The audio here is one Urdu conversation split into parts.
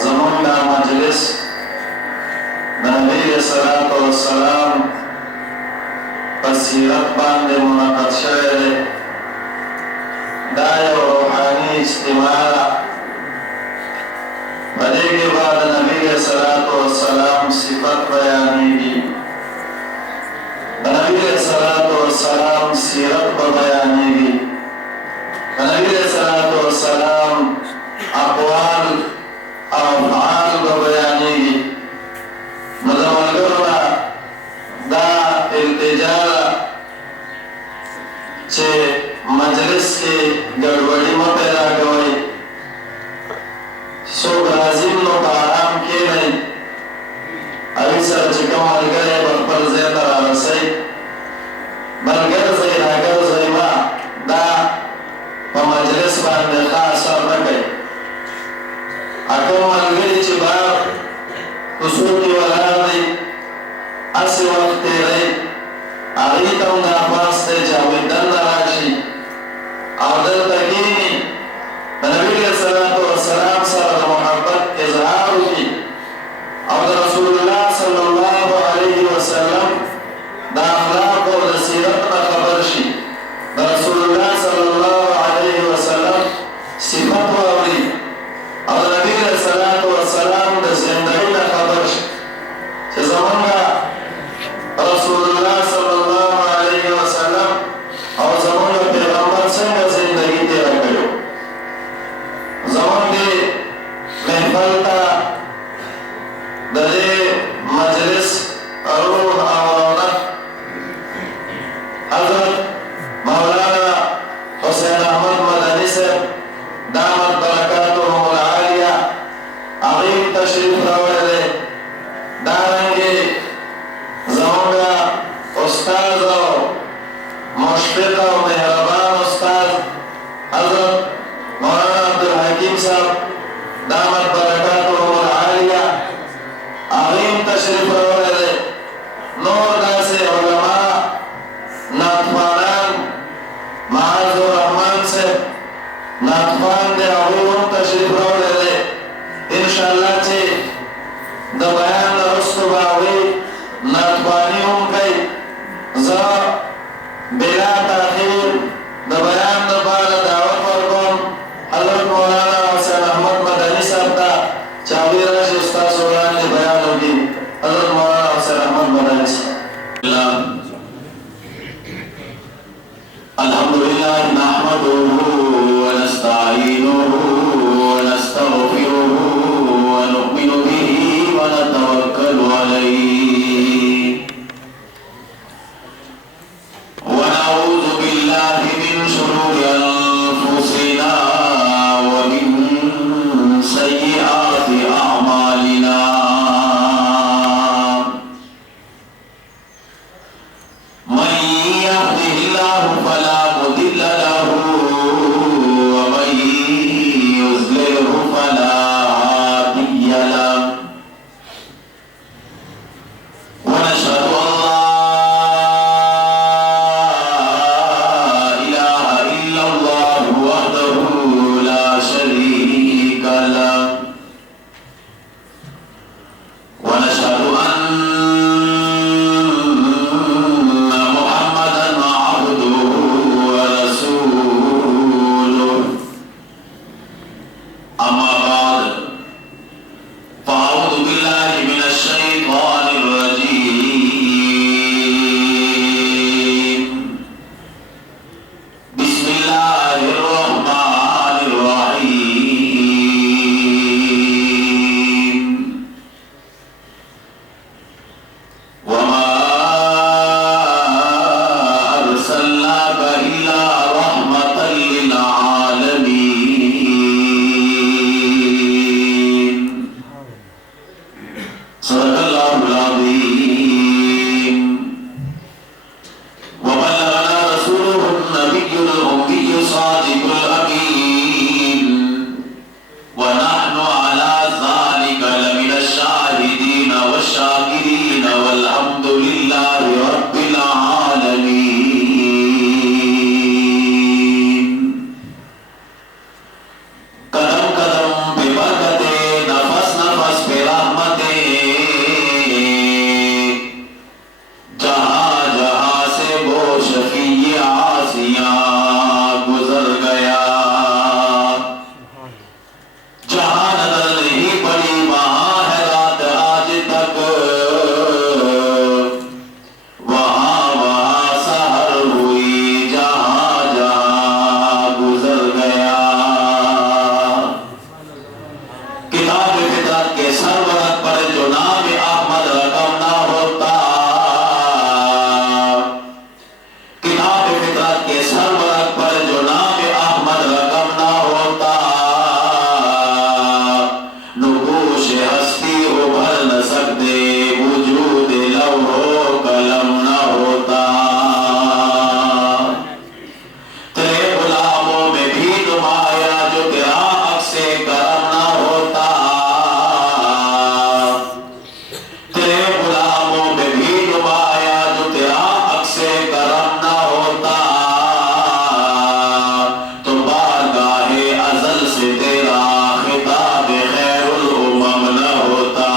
زمون دا مجلس نبی صلاة والسلام بصیرت باندې منعقد شوی دی. دا یو روحاني اجتماع ده. په دې کې به د نبي صلاة والسلام صفت بیانېږي، د نبي صلاة والسلام سیرت به بیانېږي، د نبي صلاة والسلام اقوال او افعال به بیانېږي. نو د ملګرو نه دا التجا ده چې مجلس کې ګډوډي مه پیدا کوئ. څوک راځي نو په ارام کښېنئ، هغوی سره چې کوم ملګری به خپل ځای ته رارسئ. بل ګرځئ راګرځئ مه، دا په مجلس باندې ښه اثر نه کوي. کوم ملګري چې بهر کوڅو کې ولاړ دی، هسې وخت تېروي، هغوی ته هم دا فرض دی چې هغوی دننه راشي او دلته کښېني، د نبي علیه صلات وسلام سره د محبت اظهار وکړي او د رسول الله صلی الله علیه وسلم د اخلاقو او د سیرت نه خبر شي، د رسول الله صلی الله علیه وسلم صفت واوري او د نبي علیه صلات وسلام د زندګۍ نه خبر شي چې زمونږ رسول الله صلی الله علیه وسلم او زمونږ پیغمبر څنګه زندګي تېره کړې. زمونږ دې محفل ته د دې مجلس روح او رونق حضرت مولانا حسین احمد مدني صاحب دامت برکاتهم العالیه هغوی تشریف راوړی دی. دارنګې زمونږ استاد او مشفق او مهربان استاد حضرت مولانا عبدالحکیم صاحب دامت برکاتهم العالیه هغوی هم تشریف راوړی دی. نور داسې علما نعتخوانان معاذ الرحمن صاحب نعتخوان دی، هغوی هم تشریف راوړی دی. انشاءالله چې د بیان نه وروسته به هغوی نعتخواني هم کوي. زه بلا تاخیر د بیان دپاره دعوت ورکوم حضرت مولانا حسین احمد مدني صاحب ته چې هغوی راشي ستاسو وړاندې بیان وکړي. حضرت مولانا حسین احمد مدني صاحب. الحمد لله نحمده ونستعينه ونستغفره ونؤمن به ونتوكل عليه کے سرورت پر جو نام احمد رقم نہ ہوتا، کتاب فطرت کے سرورت پر جو نام احمد رقم نہ ہوتا، نقوش ہستی ابھر نہ سکتے، وجود لوح و قلم نہ ہوتا۔ تیرے غلاموں میں بھی نمایاں جو تیرا عکس کرم نہ ہوتا، تیرے غلاموں میں بھی نمایاں جو تیرا عکس کرم نہ ہوتا، تو بارگاہ ازل سے تیرا خطاب خیر الامم نہ ہوتا۔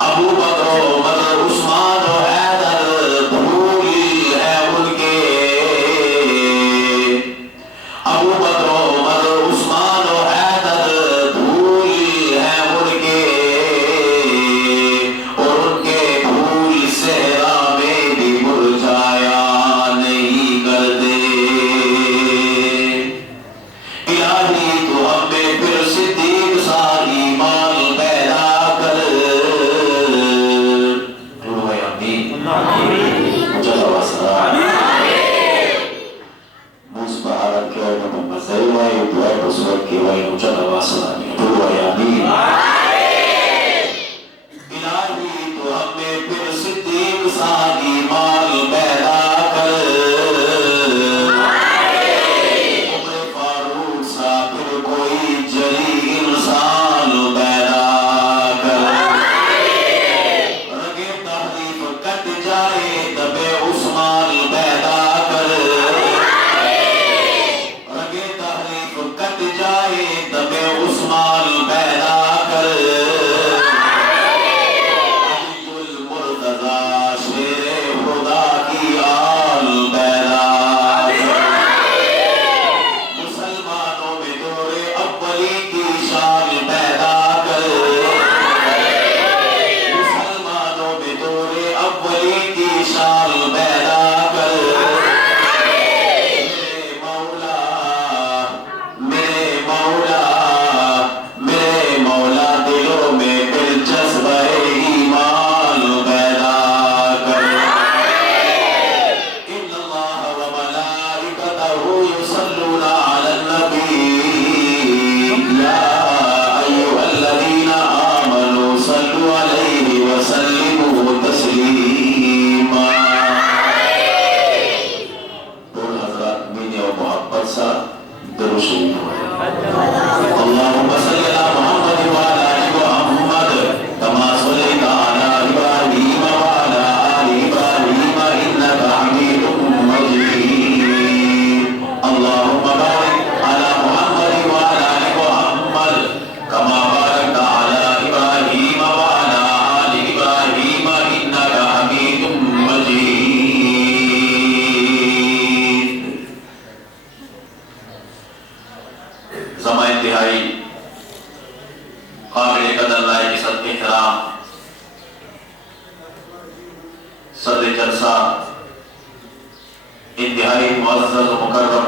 ابو بکر و عمر عثمان و حیدر دھول ہے ان کے، ابو بکر و عمر عثمان و حیدر دھول ہے ان کے، اور ان کے پھول صحرا میں بھی مرجھایا نہیں کرتے۔ الہی تو ہم میں پھر صدیق سا ایمان پیدا کر۔ الہی تو ہم میں پھر صدیق سا ایمان پیدا کر، عمر فاروق سا پھر کوئی جلی انسان پیدا کر۔ رگے تحریف کٹ جائے دبے عثمان پیدا کر، رگے تحریف کٹ جائے دبے عثمان پیدا کر۔ علی المرتضیٰ شیر خدا کی آل پیدا کر۔ مسلمانوں میں دور اولی کی شان پیدا کر، مسلمانوں میں دور اولی کی شان پیدا کر۔ میرے مولا، میرے مولا، میرے مولا دلوں میں دلچسپ ایمان پیدا کر۔ ان اللہ و ملائکتہ یصلون علی النبی یا ایھا الذین آمنوا صلوا علیہ وسلموا تسلیما۔ اور حضرات مینے اور محبت سا درود شریف اللہم صلی علی محمد وعلی آل محمد کما صلیت علی ابراہیم وعلی آل ابراہیم انک حمید مجید۔ اللہم بارک علی محمد وعلی آل محمد کما بارکت علی ابراہیم وعلی آل ابراہیم انک حمید مجید۔ زماں انتہائی قابل قدر لائق عزت احترام صدر جلسہ، انتہائی معزز و مکرم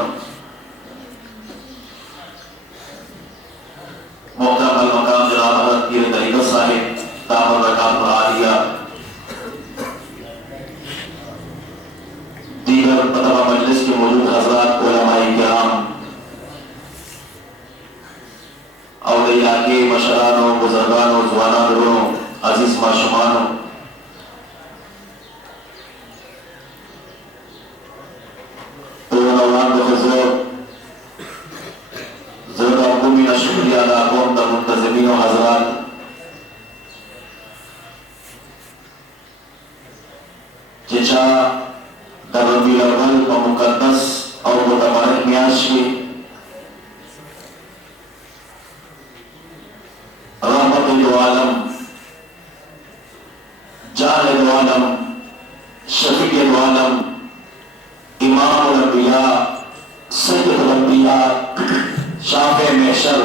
محترم المقام جناب حضرت پیر طریقت صاحب دامت برکاتہ العالیہ، دیگر مطبع مجلس کے موجود حضرات علماء کرام، اولیاء کے مشرانوں، بزرگانوں، جوانانوں، عزیز معشوقانوں، نوان بخضور زرگا قومین شکریہ دا قوم دا منتظمین و حضرات، چچا دا ربیع الاول و مقدس اور متبارک میاشت رحمت دو عالم، جان دو عالم، شفیع دو عالم، امام الانبیاء، سید الانبیاء، شافع محشر،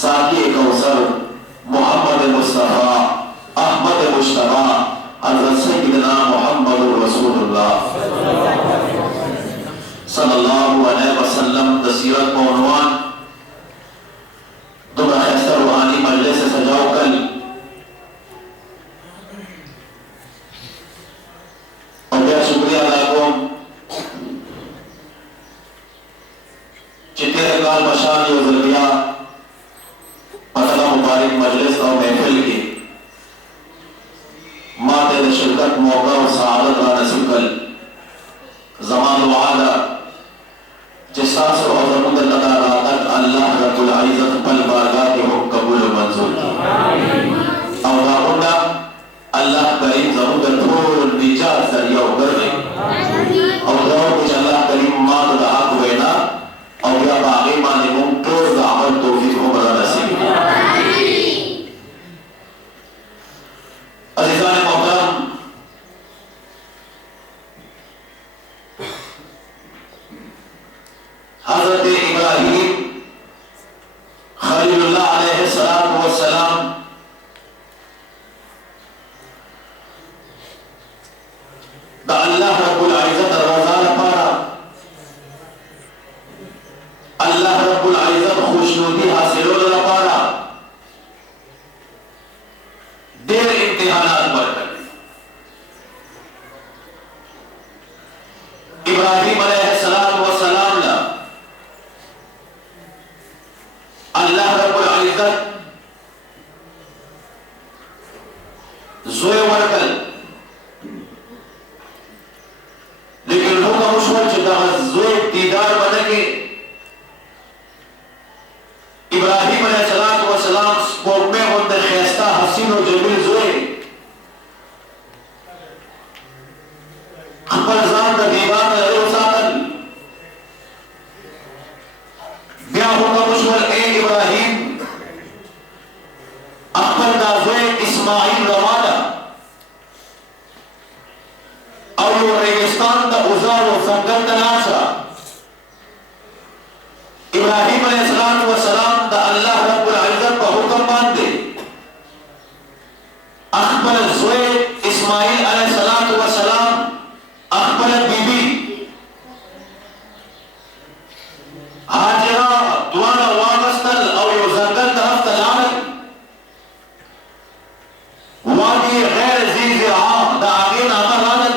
ساقی کوثر، محمد مصطفیٰ، احمد مجتبیٰ، حضرت سیدنا محمد رسول اللہ صلی اللہ علیہ وسلم تسیرت عنوان زوی ورکل لیکن حکم شول چې دغه زوی دیدار بنکې ابراهیم علیه السلام سپوږمۍ غوندې ښایسته حسین و جمیل زوی خپل ځان د دیوار نه لرې وساتل. بیا حکم شول ای ابراهیم خپل دا زوی اسماعیل رواله او یو ریګستان د اوزار و ځنګل ته لاړ شه. ابراهیم علیه السلام د الله رب العزت په حکم باندې خپل زوی اسماعیل علیه السلام خپل بیبي هاجره دواړه واغستل او یو ځنګل طرف ته لاړل. وادي غیر ذی زرعا د هغې نه هغه رالل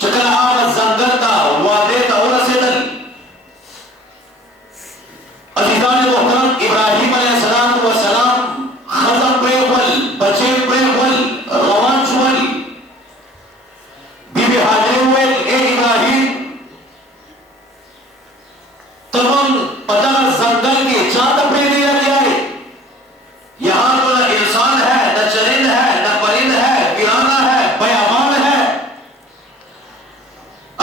چې کله هغه ځنګل ته وادي ته ورسېدل. عزیزان محترم ابراهیم علیه السلام ښځه پرېښول بچې پرېښول روان شول. بی بی حاجرې وویل ای ابراهیم ته موږ په دغه ځنګل کې چا ته پرېږدې لګیا یې؟ یہاں تو نہ انسان ہے نہ چرند ہے نہ پرند ہے ویرانہ ہے بیابان ہے.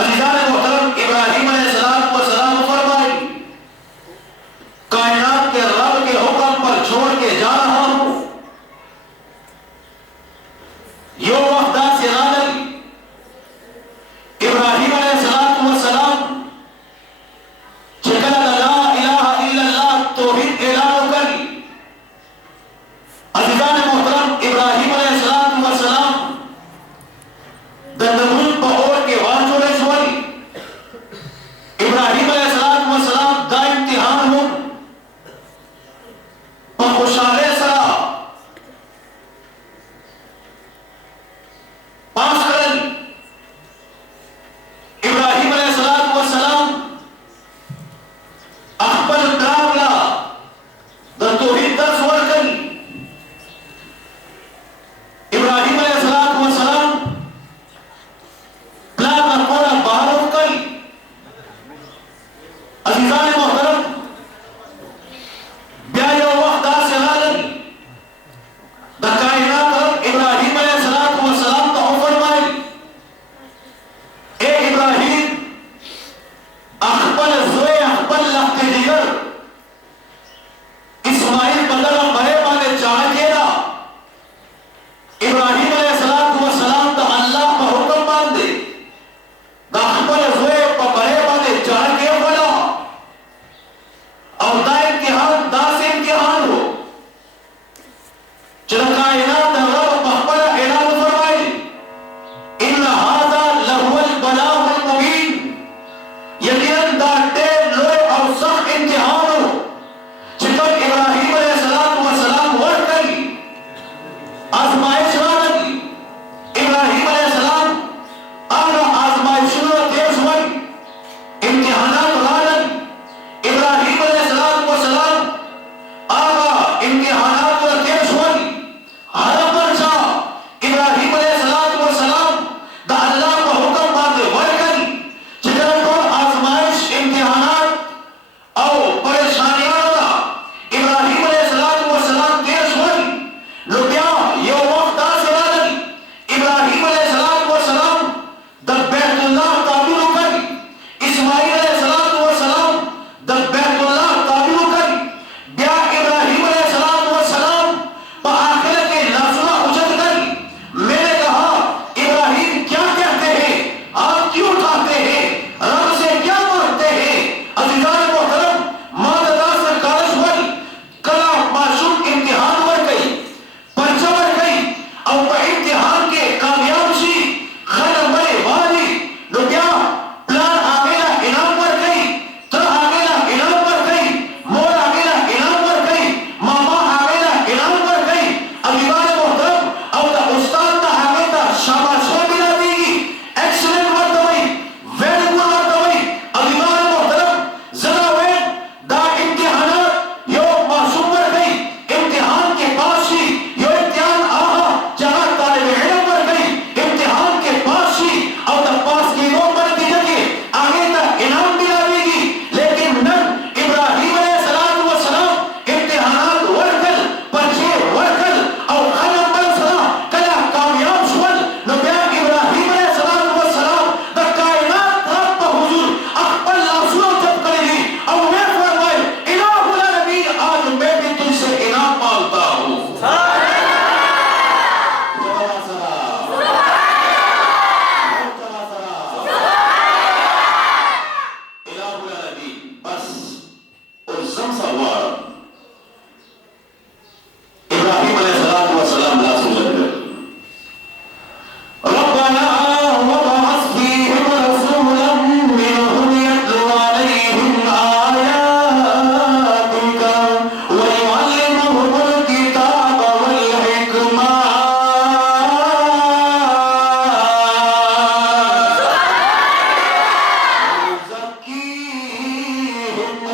عزیزان محترم ابراہیم علیہ السلام فرمائی کائنات کے رب کے حکم پر چھوڑ کے جا رہا ہوں. یو وحدہ سے رادل ابراہیم علیہ السلام چکل لا الہ الا اللہ توحید اعلان کر. عزیزان محترم ابراہیم علیہ السلام د نمرود په اور کې واچولې شول. ابراہیم علیہ السلام دا امتحان هم په خوشحالۍ سره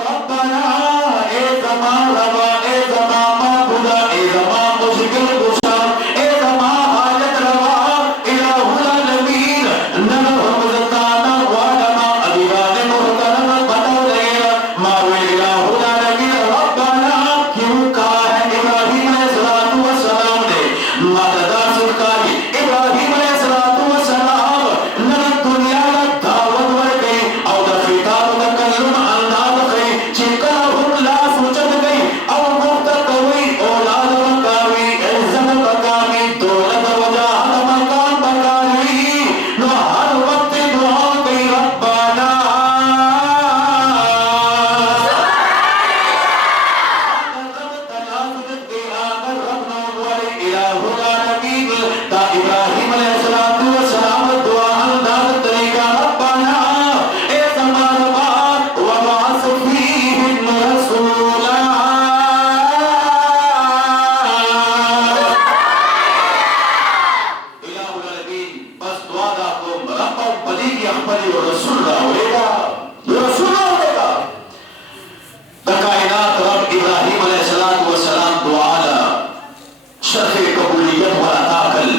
ربنا اے زمان روا اے زمان معبودا اے زمان مشکل کشا اے زمان حاجت روا الہ العالمین نظر حمزتانا وعلما ادیبان محترم بتا رہے ماوی الہ العالمین ربنا کیوں کہا ہے ابراہیم علیہ السلام نے مددہ سرکاری ابراہیم علیہ السلام نظر دنیا دعوت ورگئی او دفیتار تکلم انداز گئی چکا ہم لا سوچت گئی او مفتر کوئی اولاد مکاوی عزت مکاوی دولت وجاہت مکان بکاوی نو ہر وقت دعا گئی ربنا تا ابراہیم علیہ السلام دعا انداز طریقہ ربنا اے زمان بار وبعث فیہم رسولا الہ العالمین بس دعا دا کو رب بدی کی احمدی و رسول اللہ ہوئے گا رسول اللہ ہوئے گا دا کائنات رب ابراہیم علیہ السلام دعا لا شرح قبولیت و عطاقل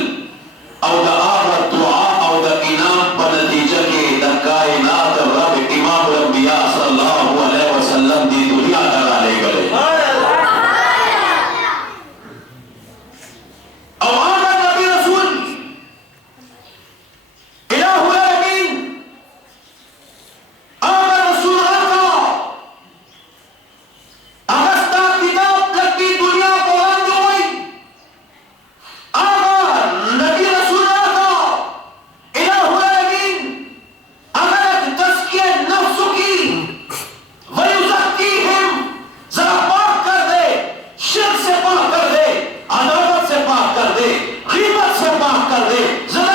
او دا آخر دعا او دا انام پر نتیجہ کے دا کائنات رب امام الانبیاء صلی اللہ علیہ وسلم دی دنیا کرا لے گلے او آخر نبی رسول الہ العالمین آخر رسول اللہ اگستا کتاب لگی دنیا قرآن جو ہوئی آخر نبی رسول اللہ الہ العالمین اگر تزکیہ نفس کی وَيُزَكِّيهِمْ ذرا پاک کر دے شرک سے پاک کر دے عداوت سے پاک کر دے غیبت سے پاک کر دے ذرا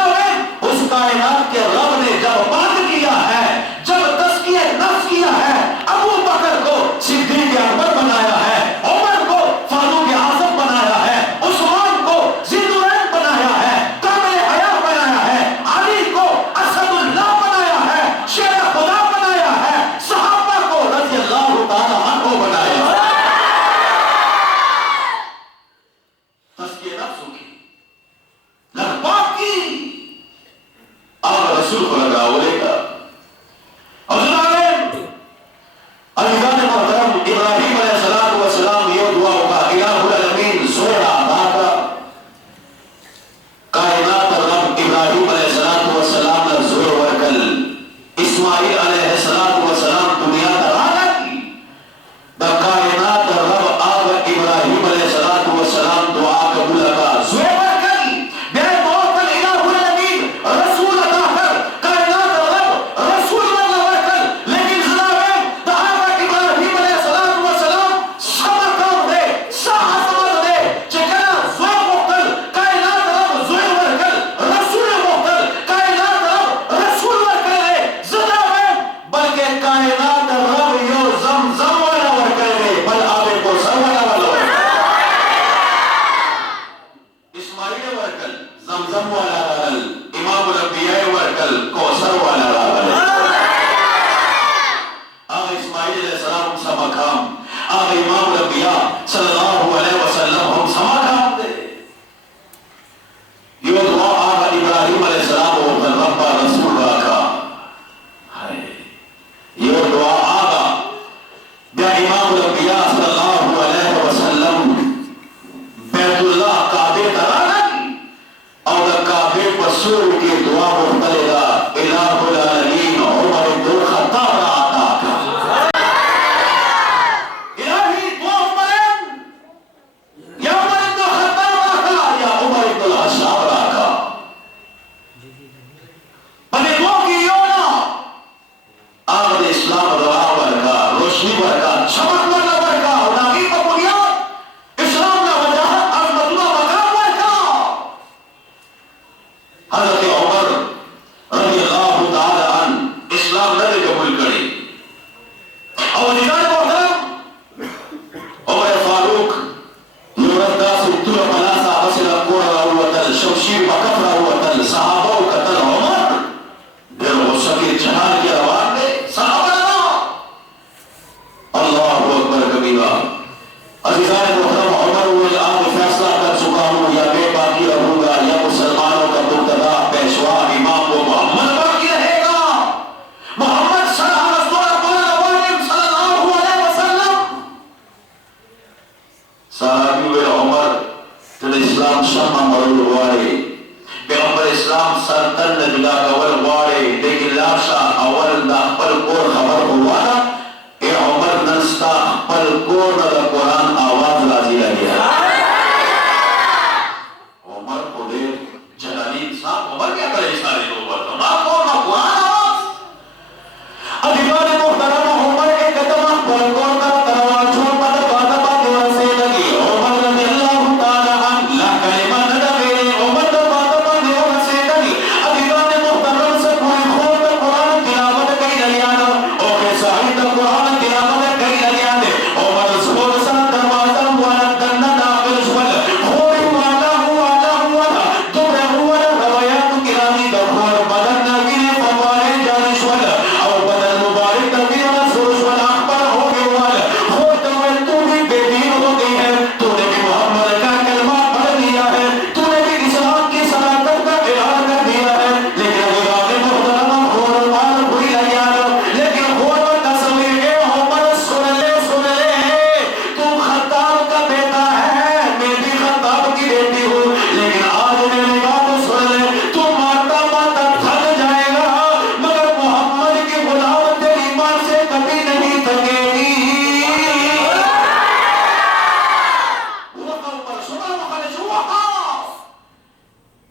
اس کائنات کے رب نے جب پاک کیا ہے جب تزکیہ نفس کیا ہے ابو بکر کو صدیق اکبر بنایا ہے عمر کو فاروق اعظم بنایا ہے عثمان کو ذوالنورین بنایا ہے کامل حیا بنایا ہے علی کو اسد اللہ بنایا ہے شیر خدا بنایا ہے صحابہ کو رضی اللہ تعالی عنہ بنایا ہے تزکیہ نفس کی لگ پاک کی آقا رسول کو لگا بولے گا عزیزان محترم ابراہیم علیہ السلام یہ دعا ہوگا الہ العالمین زہرا داتا کائنات رب ابراہیم علیہ السلام نے زہر ورکل اسماعیل علیہ السلام دنیا درانا کی دا کائنات رب آب ابراہیم علیہ السلام دعا قبول کا زہر ورکل بے موتن الہ العالمین رسول عطا کر کائنات رب رسول اللہ ورکل لیکن ظلامین دا آب ابراہیم علیہ السلام صبر کر دے ساہ سمجھ دے چکنا زہر مختل کائنات رب زہر ورکل رسول مختل کائنات رب رسول ورکل ہے ظلامین بلکہ کائنات رب یو زمزم والا ورکل ہے بل آبے کو سر والا والا اسماعیل ورکل زمزم والا راگل امام الانبیاء ورکل کوثر والا راگل آغا اسماعیل علیہ السلام سا مقام آغا امام الانبیاء صلی اللہ علیہ وسلم ہم سا مقام دے یہ دعا آغا ابراہیم علیہ السلام وقت رب رسول راکا یہ دعا آغا بیا امام الانبیاء صلی اللہ علیہ وسلم بیت اللہ کعبے ترانا کی اور دا کعبے پسور کی دعا مختلفہ الہ العالمین عمر بن الخطاب راتا کا الہی دعا عمرین یا عمر بن الخطاب راتا یا عمر بن الخطاب راتا بلے دعا کی یونا آغد اسلام دعا ورکا روشنی ورکا چمک ورکا عزیزان محترم، عمر ہوئے آج فیصلہ کر چکا ہوں، یا میں باقی رہوں گا یا مسلمانوں کا مقتدا پیشوا امام وہ محمد باقی رہے گا. محمد صلی اللہ علیہ وسلم صحابی ہوئے عمر تل اسلام شمع مرور وارے پیغمبر اسلام سرطن نجلا کول وارے لیکن لاشا اول دا پل کور خبر ہوا اے عمر نستا پل کور دا قرآن آواز راضی لگیا. عمر کو دے جلالی انسان عمر کیا کرے سارے لوگ نہ کور نہ قرآن آواز. ادھیان محترم عمر کے قدمہ پل کور دا دروان چھوڑ پتا پاتا پاتا سے لگی. عمر رضی اللہ تعالی عنہ لا کلمہ ندا میرے عمر دا پاتا پاتا سے لگی. ادھیان محترم سے کوئی خود قرآن تلاوت کئی للیانا اوکے صحیح دا قرآن تلاوت کئی للیانے. عمر زور سا دروازہ والا دنہ داخل شول خوری والا ہوا دور ہوا روایات کرامی دا خور بدن نبی فوارے جانے شول او بدن مبارک نبی رسول شول اکبر ہو گئے والا خور دوئے تو بھی بے دین ہو گئی ہے. تو نے بھی محمد کا کلمہ پڑھ دیا ہے, تو نے بھی اسلام کی صداقت کا اعلان کر دیا ہے. لیکن غلام محترم خور مال ہوئی لگیانا لیکن خور تصویر اے عمر سن لے تو خطاب کا بیٹا ہے, میں بھی خطاب کی بیٹی ہوں, لیکن آج میری بات سن لے تو مارتا مارتا تھک جائے گا مگر محمد کی غلام تیری ایمان سے کبھی نہیں تھکے گی.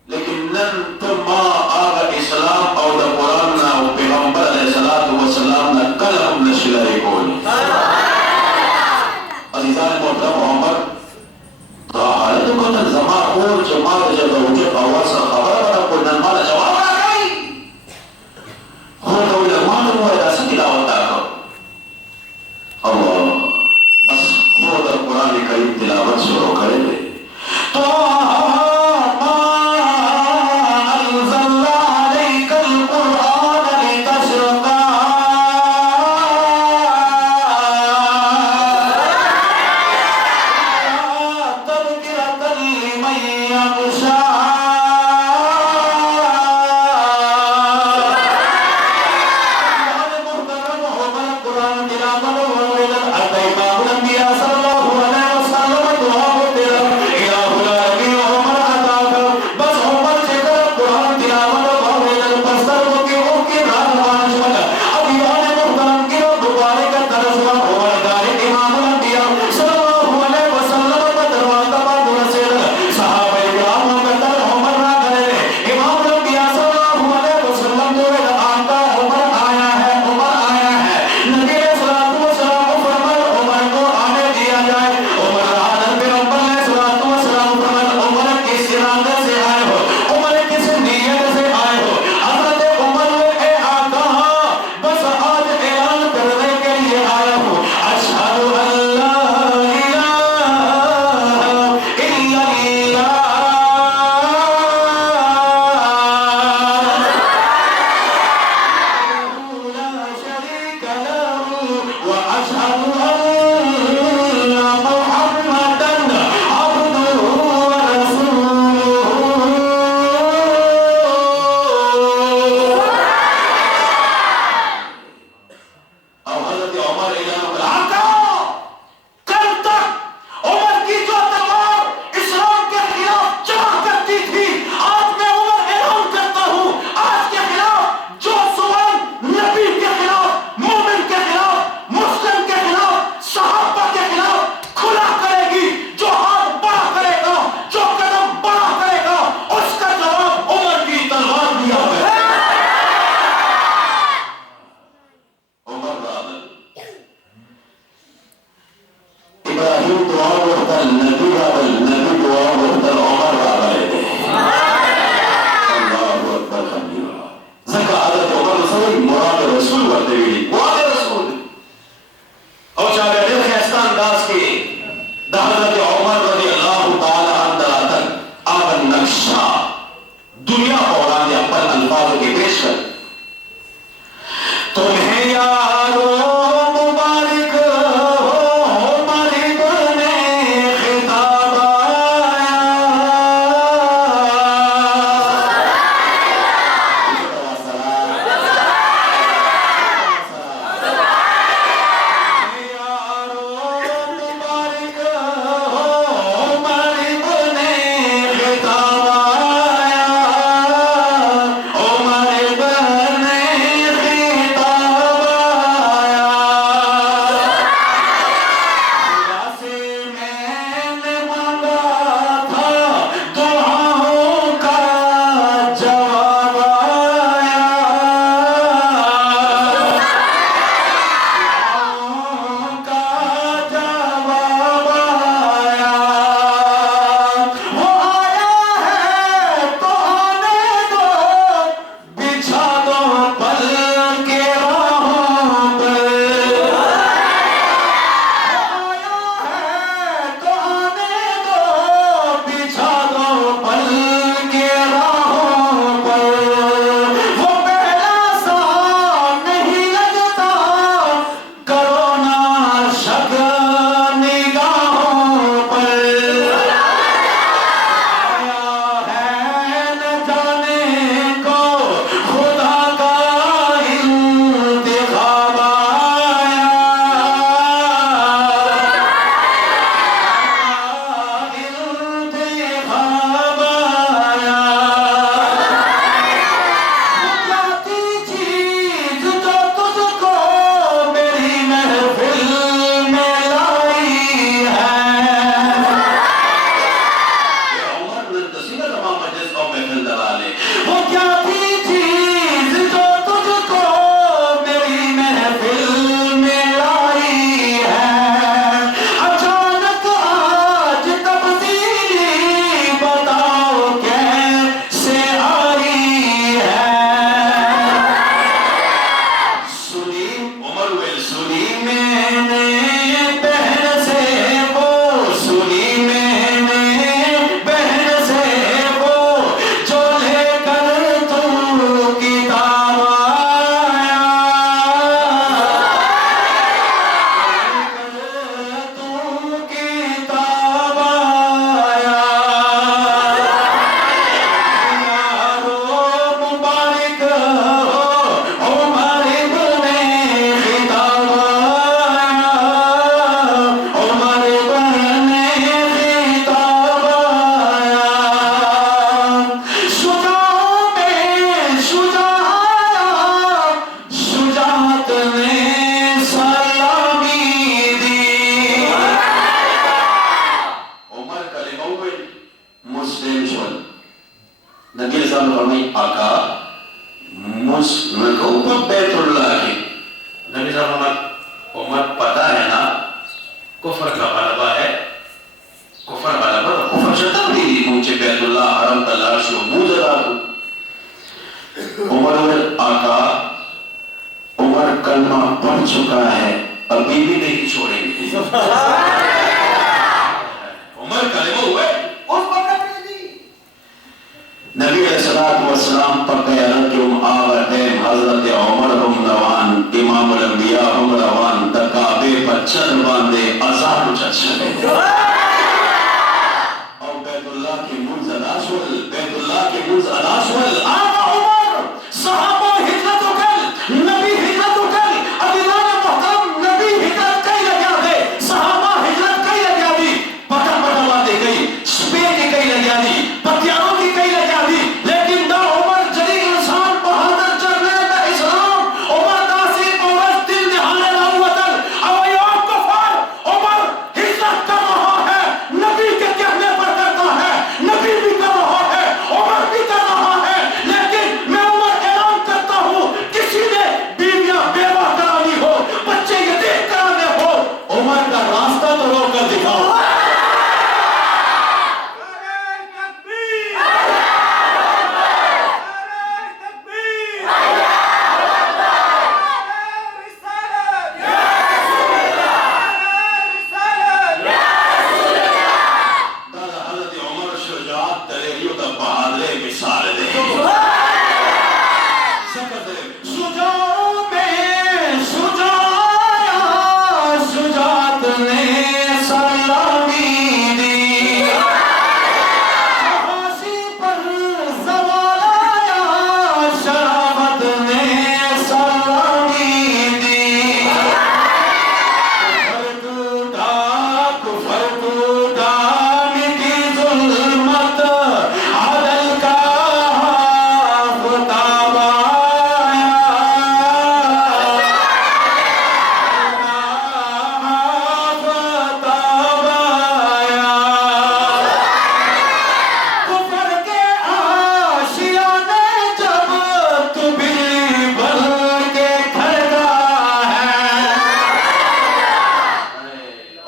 لیکن نن تما آغا اسلام او دا قرآن نا و پیغمبر علیہ السلام نا کلہم نشلہ کول. عزیزان محترم عمر تا حالت کو تن زمان خور جمال جب وجود آواز خبر بنا کو نن مالا جواب آگئی خور دولی امان ہوا ایسا تلاوت آگا. اللہ بس خور در قرآن کریم تلاوت شروع کرے دے. تو دنیا اولاد اپن الفاظ کے پیش کر تمہیں یارو مبارک ہو مالک نے چکا ہے، ابھی بھی نہیں چھوڑیں گے۔ عمر کلمہ ہوئے اس وقت نہیں۔ نبی علیہ السلام پر قیادت کے آورتے حضرت عمر ہم روان، امام الانبیاء ہم روان، تکابے پر چند باندے ازاد چچھلے اور بیت اللہ کی منز اداشول، بیت اللہ کی منز اداشول آقا عمر صحابہ ہجرت کل، نبی ہجرت کل، عدیدان محترم نبی ہجرت کئی لگیا دے، صحابہ ہجرت کئی لگیا دی، پتہ پتہ باندے گئی، سپے کی کئی لگیا دی، پتیانوں کی کئی لگیا دی، لیکن دا عمر جلیل انسان بہادر جرنیل دا اسلام، عمر داسی عمر دل نہانے لاؤتل، اویان کفار، عمر ہجرت کر رہا ہے، نبی کے کہنے پر کرتا ہے، نبی بھی کر رہا ہے، عمر بھی کر رہا ہے، لیکن میں عمر اعلان کرتا ہوں کسی نے بیویاں بیوہ کرانی ہو، بچے یتیم کرانے ہو، عمر کا راستہ تو روک کر دکھاؤ۔ حضرت عمر شجاعت دلیریوں کا بہادرے مثال دے شجاعوں میں شجاعیا شجاعت نے سلامی دی فحاشی پر زوال آیا شرافت نے سلامی دی کفر ٹوٹا مٹی ظلمت عدل کا آفتاب آیا آفتاب آیا کفر کے آشیانے جب تو بجلی بن کے کھڑکا ہے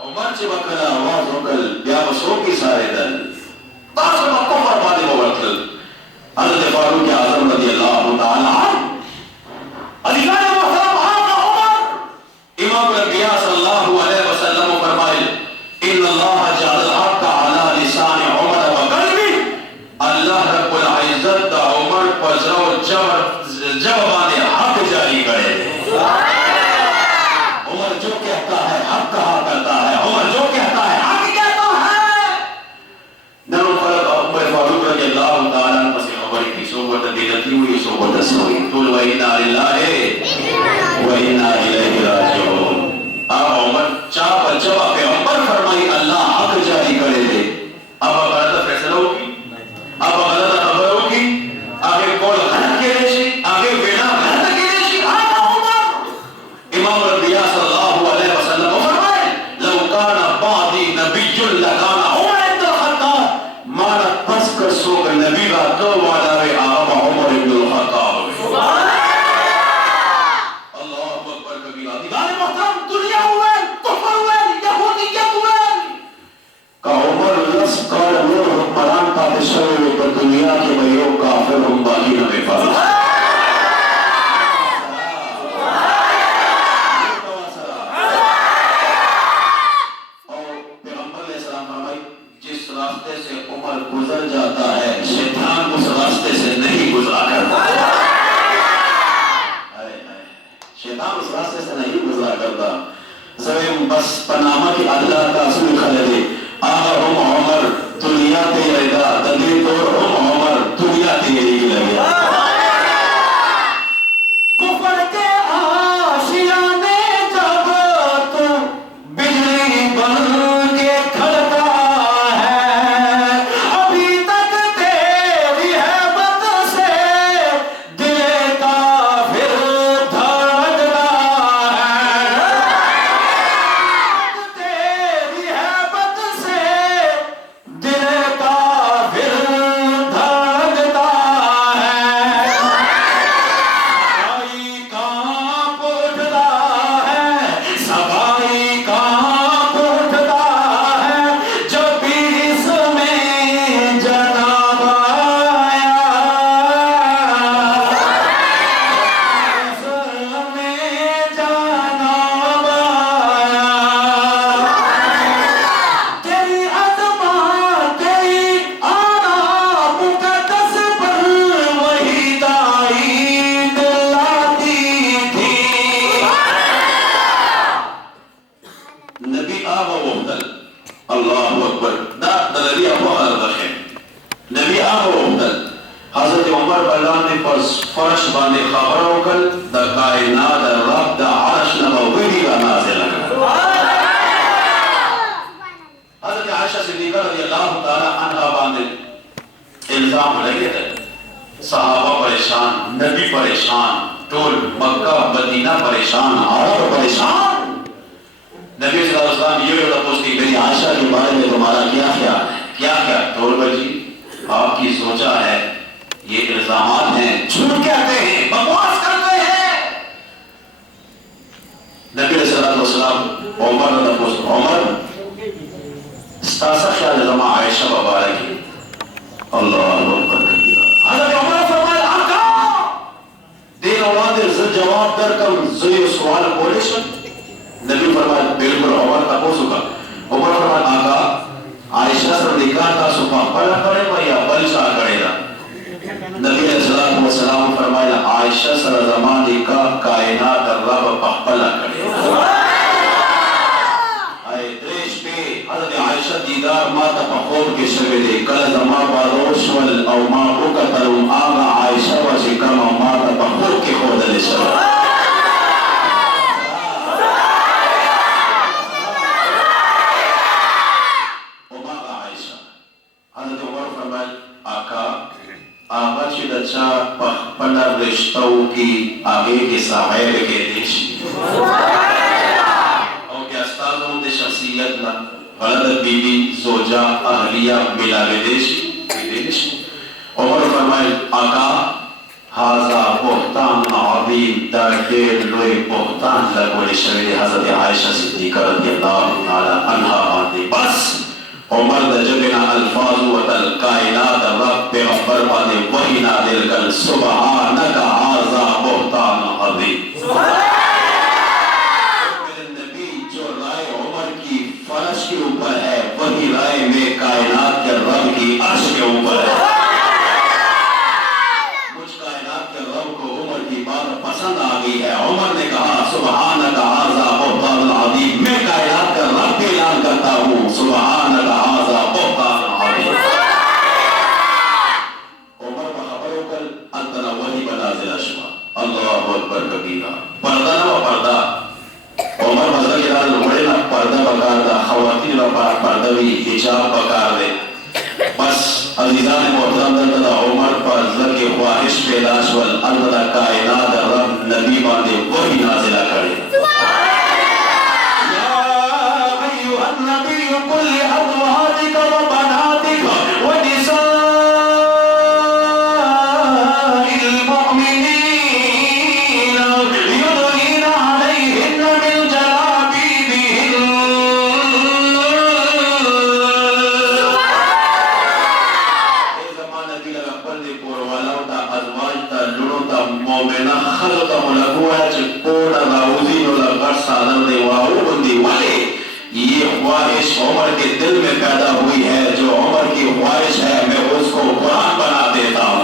عمر چی بکلا آواز ہوکل بیا بسو کی سارے دل تاسو مکو فرمانے موقتل حضرت فاروق اعظم رضی اللہ تعالی عنہ علیقان محترم آقا عمر امام الانبیاء صلی اللہ علیہ وسلم فرمائے ان اللہ جعل الحق علی لسان عمر و قلبی اللہ رب العزت دا عمر پر زرو جوابانے حق جاری کرے عمر جو کہتا ہے حق کہا کرتا ہے عمر جو کہتا ہے حق کہتا ہے نرم فرق عمر فاروق رضی اللہ تعالیٰ عنہ سے عمر کی صحبت دیدتی ہوئی صحبت سوئی قل وَإِنَّا لِلَّهِ وَإِنَّا إِلَيْهِ رَاجِعُونَ اب عمر چاہ پر جواب پیغمبر فرمائی اللہ حق جاری کرے دے اب غلط فیصلہ ہوگی اب غلط خبر ہوگی آگے کول غلط کے ریشی آگے وینا غلط کے ریشی آقا عمر امام الانبیاء صلی اللہ علیہ وسلم فرمائے لو کان بعدی نبی لکان عمر ابن الخطاب مانا پس کر سوگ نبی کا تو والا وی آقا عمر ابن الخطاب اللہ اکبر کبیرہ دیوان محترم دنیا ہوئے کفر ہوئے یہودیت ہوئے کا عمر لس کار نور حکمران پادشاہ ہوئے پر دنیا کے بھئیوں کافر ہم باقی نہ بے فارس جس راستے سے عمر گزر جاتا ہے شیطان اس راستے سے نہیں گزرا کرتا شیطان اس راستے سے نہیں گزرا کرتا زویم بس پنامہ کی اللہ کا اصول خلدے آغا ہم عمر دنیا تیرے دا دلی طور ہم عمر دنیا تیرے لگے کفر کے آشیانے جب تو بجلی بن کے کھڑتا ہے ابھی تک تیری حیبت سے دل کافر دھڑکتا ہے تیری حیبت سے دل کافر دھڑکتا ہے نبی آغا وحدل اللہ اکبر دا دلری ابو خلقه نبی آغا وحدل حضرت عمر اللہ نے فرش باندے خبر ہوکل دا کائنات رب دا عرش نبا ویدی را نازل حضرت عائشہ صدیقہ رضی اللہ تعالی عنہ باندے الزام لگے تھے صحابہ پریشان نبی پریشان ٹول مکہ مدینہ پریشان عرب پریشان نبی صلی اللہ علیہ وسلم یہ ہوتا پوچھتی میری عائشہ کے بارے میں تمہارا کیا خیال ہے کیا ٹول بھائی آپ کی سوچا ہے یہ الزامات ہیں جھوٹ کہتے ہیں بکواس کرتے ہیں نبی صلی اللہ علیہ وسلم عمر نے پوچھا عمر ستاسا خیال زمان عائشہ مبارکی اللہ اکبر حضرت عمر فرمائے آقا دین اولاد عزت جواب در کم زوی سوال بولیشن نبی فرمائے بالکل عمر تپوسو کا عمر فرمائے آقا عائشہ سر نکاح تا سپا پڑا کرے گا یا بلشا کرے گا نبی علیہ السلام فرمائے عائشہ سر زمان نکاح کائنات رب پہپلا کرے گا حضرت عائشہ دیدار ما تپخوب کے شوے دے کل زما باروش ول او ما اکترم آغا عائشہ و شکم او ما تپخوب کے خودل شوے اماغا عائشہ حضرت عمر فرمائے آقا آقا چی دچا پخپلا رشتو کی آگے کے صاحب کے دیش او کیا استاذوں دے شخصیت نا ولد بی بی زوجہ اہلیہ ملا بدیش عمر فرمائے آقا حاضا بہتان عظیم در دیر لوئی بہتان لگولی شوید حضرت عائشہ صدیقہ رضی اللہ تعالی عنہ باندے بس عمر دا جبنا الفاظ و تل کائنات رب پیغمبر باندے وحی نادل کل سبحانکا حاضا بہتان عظیم فرش کے اوپر ہے وہی رائے میں کائنات کے رب کی عرش کے اوپر ہے مجھ کائنات کے رب کو عمر کی بات پسند آ گئی ہے عمر نے کہا سبحانک ھذا بہتان عظیم میں کائنات کا رب بھی اعلان کرتا ہوں سبحانک ھذا بہتان عظیم عمر کا خبر ہو کر انتنا وہی بنازل اشوا اللہ اکبر کبیرہ پردہ نہ پردہ عمر مزد کے دار لوڑے نا پردہ بکار دا خواتین را پردوی حجاب بکار دے بس عزیزان محترم دلتا عمر پر زد کے خواہش پیداش والالدہ کائنات رب نبی باندے وہی نازلہ کرے یا ایوہ النبی کل ازواجک و بناتک و نساء المؤمنین یدنین علیہن من جلابیبہن اے زمان نبی لگا پردے پوروالاو تا ازواج تا لڑو تا مومنہ خلقا ملگویا چھ کوڑا راوزین و لغر سادر دے واؤ بندی والے یہ خواہش عمر کے دل میں پیدا ہوئی ہے جو عمر کی خواہش ہے میں اس کو قرآن بنا دیتا ہوں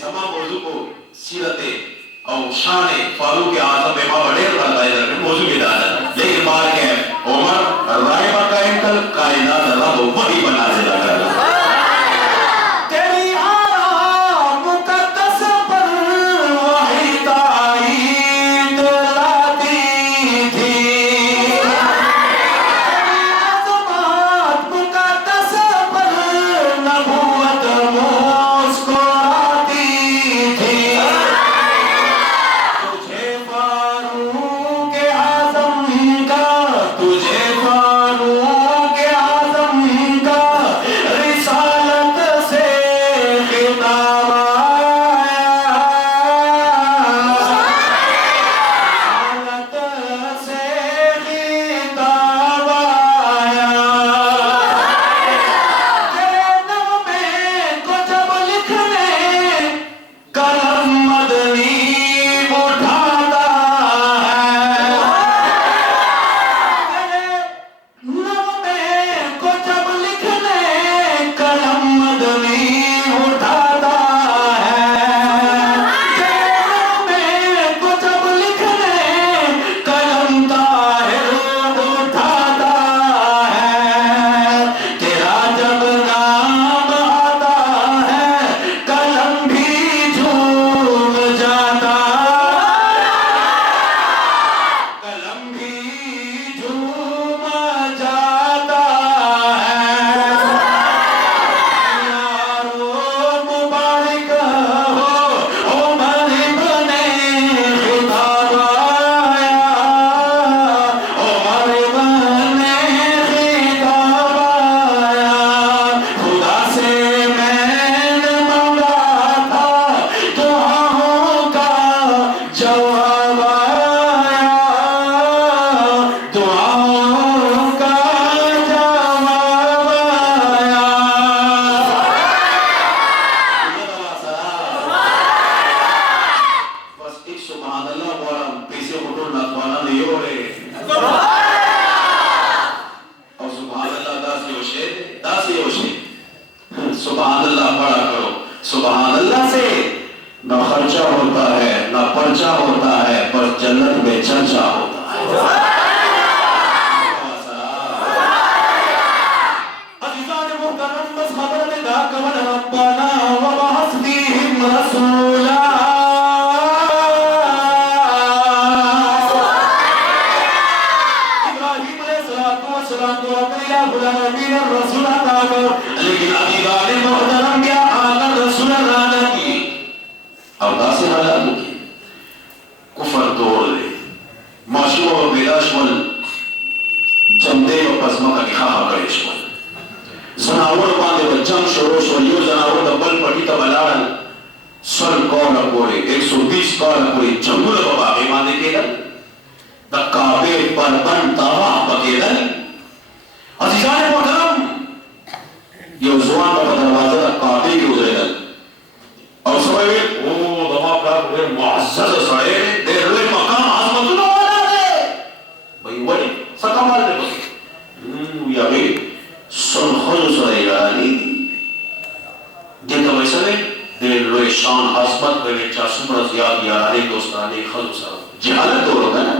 سما موضوع کو سیرت او شان فاروق اعظم امام وڈیر کا موضوع کی دادا لیکن بات ہے عمر رائے با قائم کر کائنات رب وہی بنا دیتا کر تیری آرام مقدس پر وحی تائید لاتی تھی عظمات مقدس پر نبوت مسکراتی تھی تجھے فاروق اعظم کا تجھے فاروق اعظم کا رسالت سے خطاب آیا رسالت سے اور سبحان اللہ دا سے ہوشے سبحان اللہ پڑھا کرو. سبحان اللہ سے نہ خرچہ ہوتا ہے نہ پرچہ ہوتا ہے پر جنت میں چرچا ہوتا ہے. عزیزان محترم بس خبر میں دا کمن ربنا وبعث فیہم رسولا ابراہیم علیہ السلام کو اپنی غلامی رسول عطا کر لیکن عزیزان محترم کیا آگر رسول رانا کی اور داسی حالات کی کفر توڑ لے معشوع و بیدا شمل جمدے و پزمہ کا نخواہ کرے شمل زناور باندے و جنگ شروع شو یو زناور دا بل پٹی تا بلارن سر کولا کوڑے 120 کولا کوڑے جنگل و باقی باندے کے دل دا کعبے پر بن تاواہ بکے دل. عزیزان محترم یہ زوان با دروازہ دا کعبے کی ازرے دل اور سوئے او دماغ پر کوئی معزز سڑے دے روئے مقام عظمتنا والا دے بھئی ولی سکا مال دے بس یا بھی سن خود سڑے گرانی دیتا ویسا دے دے روئے شان عظمت کرنے چاہ سمرہ زیاد یارانی دوستانی خود سڑے جہالت دو لوگ ہے نا.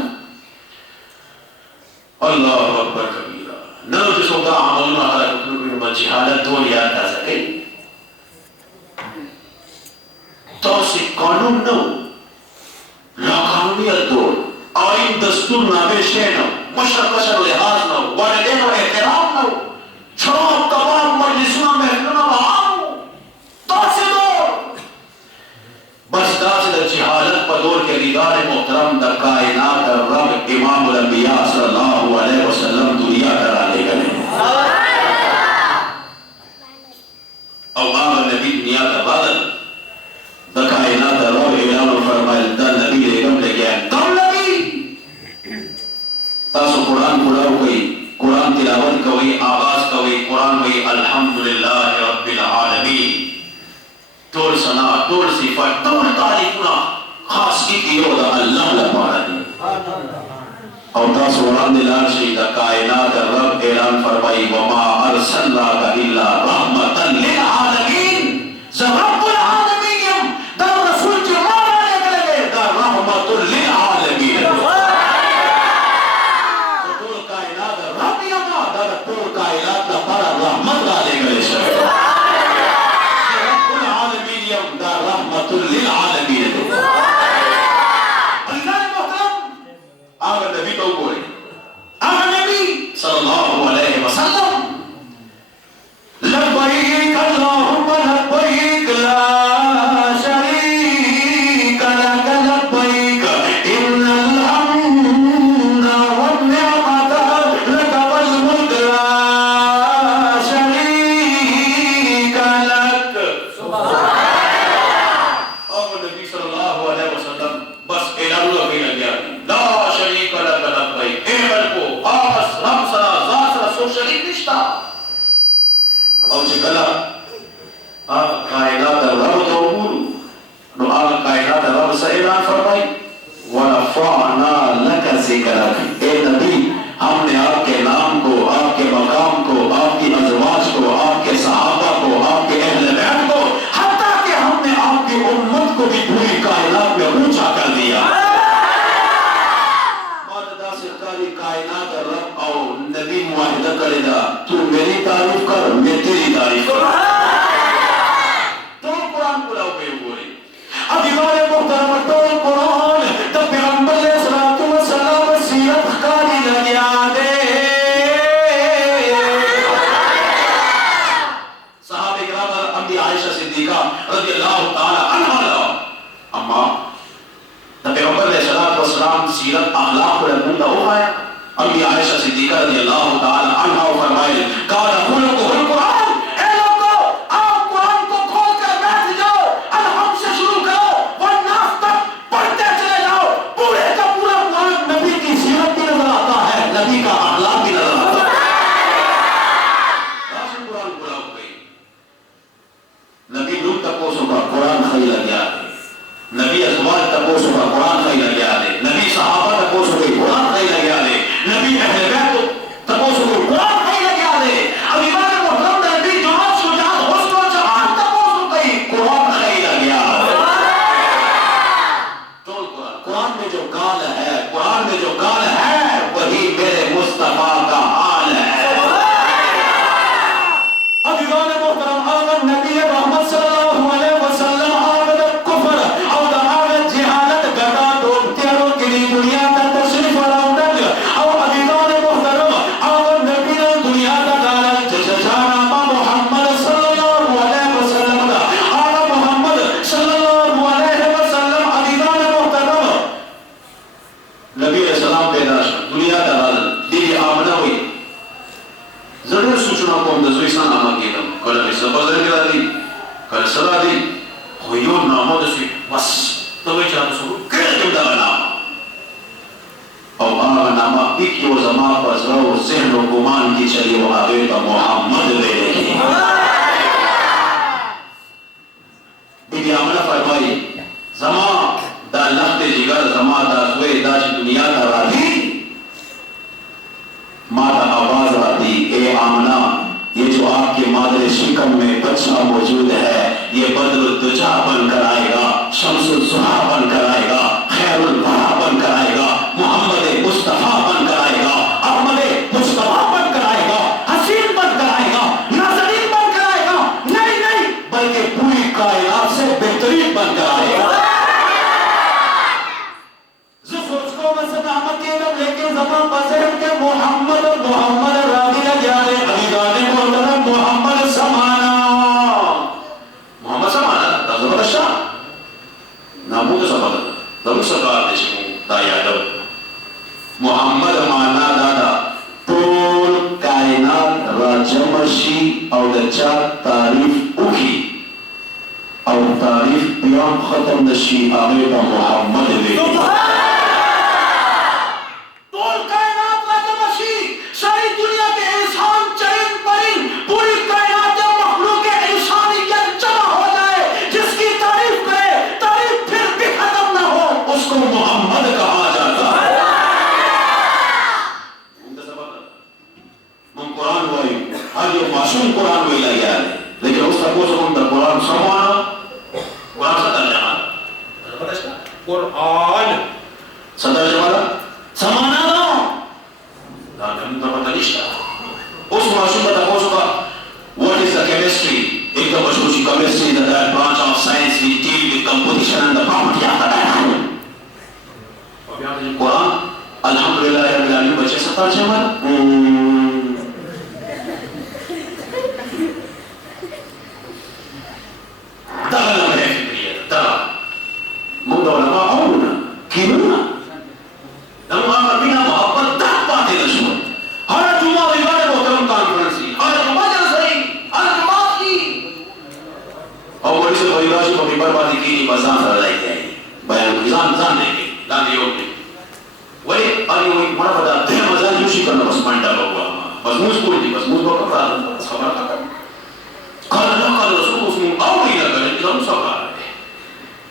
اللہ اکبر کبیرہ نو جس ہوتا عملنا حلق اکنو جہالت دو یاد آ سکے توسی قانون نو لا قانونیت دو آئین دستور نامے شے نو مشرق قشر لحاظ نو والدین و احترام نو چھوڑ تمام مجلسوں میں احترام آؤ توسی دو بس داس دا جہالت پر دور کے دیدار محترم دا کائنات رب امام الانبیاء صلی اللہ علیہ وسلم دنیا کرانے گلے او آمد نبی دنیا کا بادل دا کائنات رب اعلان فرمائل دا نبی لیکم لے گیا کم نبی تاسو قرآن پڑھاو کوئی قرآن تلاوت کوئی آغاز کوئی قرآن کوئی الحمدللہ رب العالمین طول سنا طول صفت طول تعریفنا خاص کی کیو دا اللہ لپارا دی اور تاسو قرآن دلال شہید کائنات رب اعلان فرمائی وما ارسلناک الا رحمتا للعالمین رب العالمین دا رسول جمعہ لے گئے دا رحمت للعالمین طول کائنات رب یما دا طول کائنات لپارا رحمت لے گئے شہید رب العالمین یم دا رحمت للعالمین. اللہ محترم آگر نبی تو بولے آگر نبی صلی اللہ علیہ وسلم لبیک اللہم لبیک لا شریک لک لبیک ان الحمد والنعمت لک والملک لا شریک لک. آگر نبی صلی اللہ علیہ وسلم بس اعلان ہوا بھی لگ گیا لا شریک لک لبیک اے ملکو آس رب سرا ذات سرا سو شریک نشتا اور چکلا آگا کائنات رب تو بولو نو آگا کائنات رب سے اعلان فرمائی وَرَفَعْنَا لَكَ ذِكْرَكَ اے نبی ہم نے آپ کے نام کو آپ کے مقام کو آپ کی ازواج کو آپ کے صحابہ کو آپ کے اہل بیت کو حتیٰ کہ ہم نے آپ کی امت کو بھی پوری کائنات میں اونچا کر دیا. ماددہ سرکاری کائنات رب اور نبی معاہدہ کرے دا تو میری تعریف کر میں تیری تعریف کر تو قرآن پڑھاو پہ ہوئے عزیزان محترم تو قرآن تا پیغمبر علیہ السلام سیرت خاری لگیا دے صحابہ کرام امی عائشہ صدیقہ رضی اللہ تعالی عنہ اما تا پیغمبر علیہ السلام سیرت اخلاق پر اپنی ہو آیا امی عائشہ صدیقہ رضی اللہ تعالی عنہ فرمائے قال خلقہ القرآن اے لوگو آپ قرآن کو کھول کر بیٹھ جاؤ الحمد سے شروع کرو والناس تک پڑھتے چلے جاؤ پورے کا پورا قرآن نبی کی سیرت بھی نظر آتا ہے نبی کا اخلاق بھی نظر آتا ہے. راشن قرآن پڑھا ہو گئی نبی نور تپوسوں کا قرآن خیل گیا ہے نبی ازواج تپوسوں کا قرآن خیل گیا ہے نبی صحابہ تپوسوں کا قرآن خیل گیا ہے سوچنا کوم د زوی سان امه کېدم کله مې سفر ځای کې راځي کله څه راځي خو یو نامه د زوی بس ته وایې چې راته څوک کړی دغه نامه او هغه نامه ایک یو زما په زړه او ذهن او ګمان کې چلی و هغې ته محمد ویلی بی آمنه فرمایي زما دا لخت جگر زما دا زوی دا چې دنیا ته راځي ماتا آواز آتی اے آمنہ یہ جو آپ کے مادر شکم میں بچہ موجود ہے یہ بدر الدجا بن کر آئے گا شمس الضحیٰ بن کر آئے گا خیر الورا بن کر آئے گا محمد مصطفیٰ بن کر آئے گا احمد مصطفیٰ بن کر آئے گا حسین بن کر آئے گا ناظرین بن کر آئے گا نہیں بلکہ پوری کائنات سے بہترین بن کر آئے گا لیکن زمان بزر کے محمد راضی جارے علیدان محترم محمد سمانا دا زبر شاہ نامو دا زبر زبر سکار دیشمو دا یادو محمد مانا دادا طول کائنات راجمشی او دا چار تعریف اکی او تعریف بیان ختم نشی آغی دا محمد وی ساری دنیا کے انسان چرین پرین پوری کائنات مخلوق انسانیت جمع ہو جائے جس کی تعریف کرے تعریف پھر بھی ختم نہ ہو اس کو محمد کہا جاتا ہے من قرآن ہوئی ہر یہ معصوم قرآن ہوئی لگیا ہے لیکن اس کا پوچھو ہم در قرآن سمانا قرآن سے ترجمہ قرآن سے ترجمہ سمانا دا اس معصوم کا تپوس کا what is the chemistry ایک دم مشہوری chemistry is that branch of science we deal with composition and the property of the matter قرآن الحمدللہ رب العالمین بچے سے ترجمہ دغل امرے فکریت دغل مند علماء اونا کیمنا نمو آمر بنا محبت دق پاتے نشور ہر جمعہ عبادت محترم کانفرنسی ہر جمعہ جلسائی ہر جمعہ کی اور بڑی سے بڑی باشی کو بھی بربادی کی نہیں بزان سر رہی ہے بیان کی زان دیں گے دان دیوں گے ولی آگے ہوئی مرا بدا دل مزان یوشی کرنا بس منٹا لگوا بس موز کوئی دی بس موز بکر فرا دن بس خبر تھا کھانا نہ کھانا رسول کو اس میں آو نہیں لگا لیکن ہم سب کھا رہے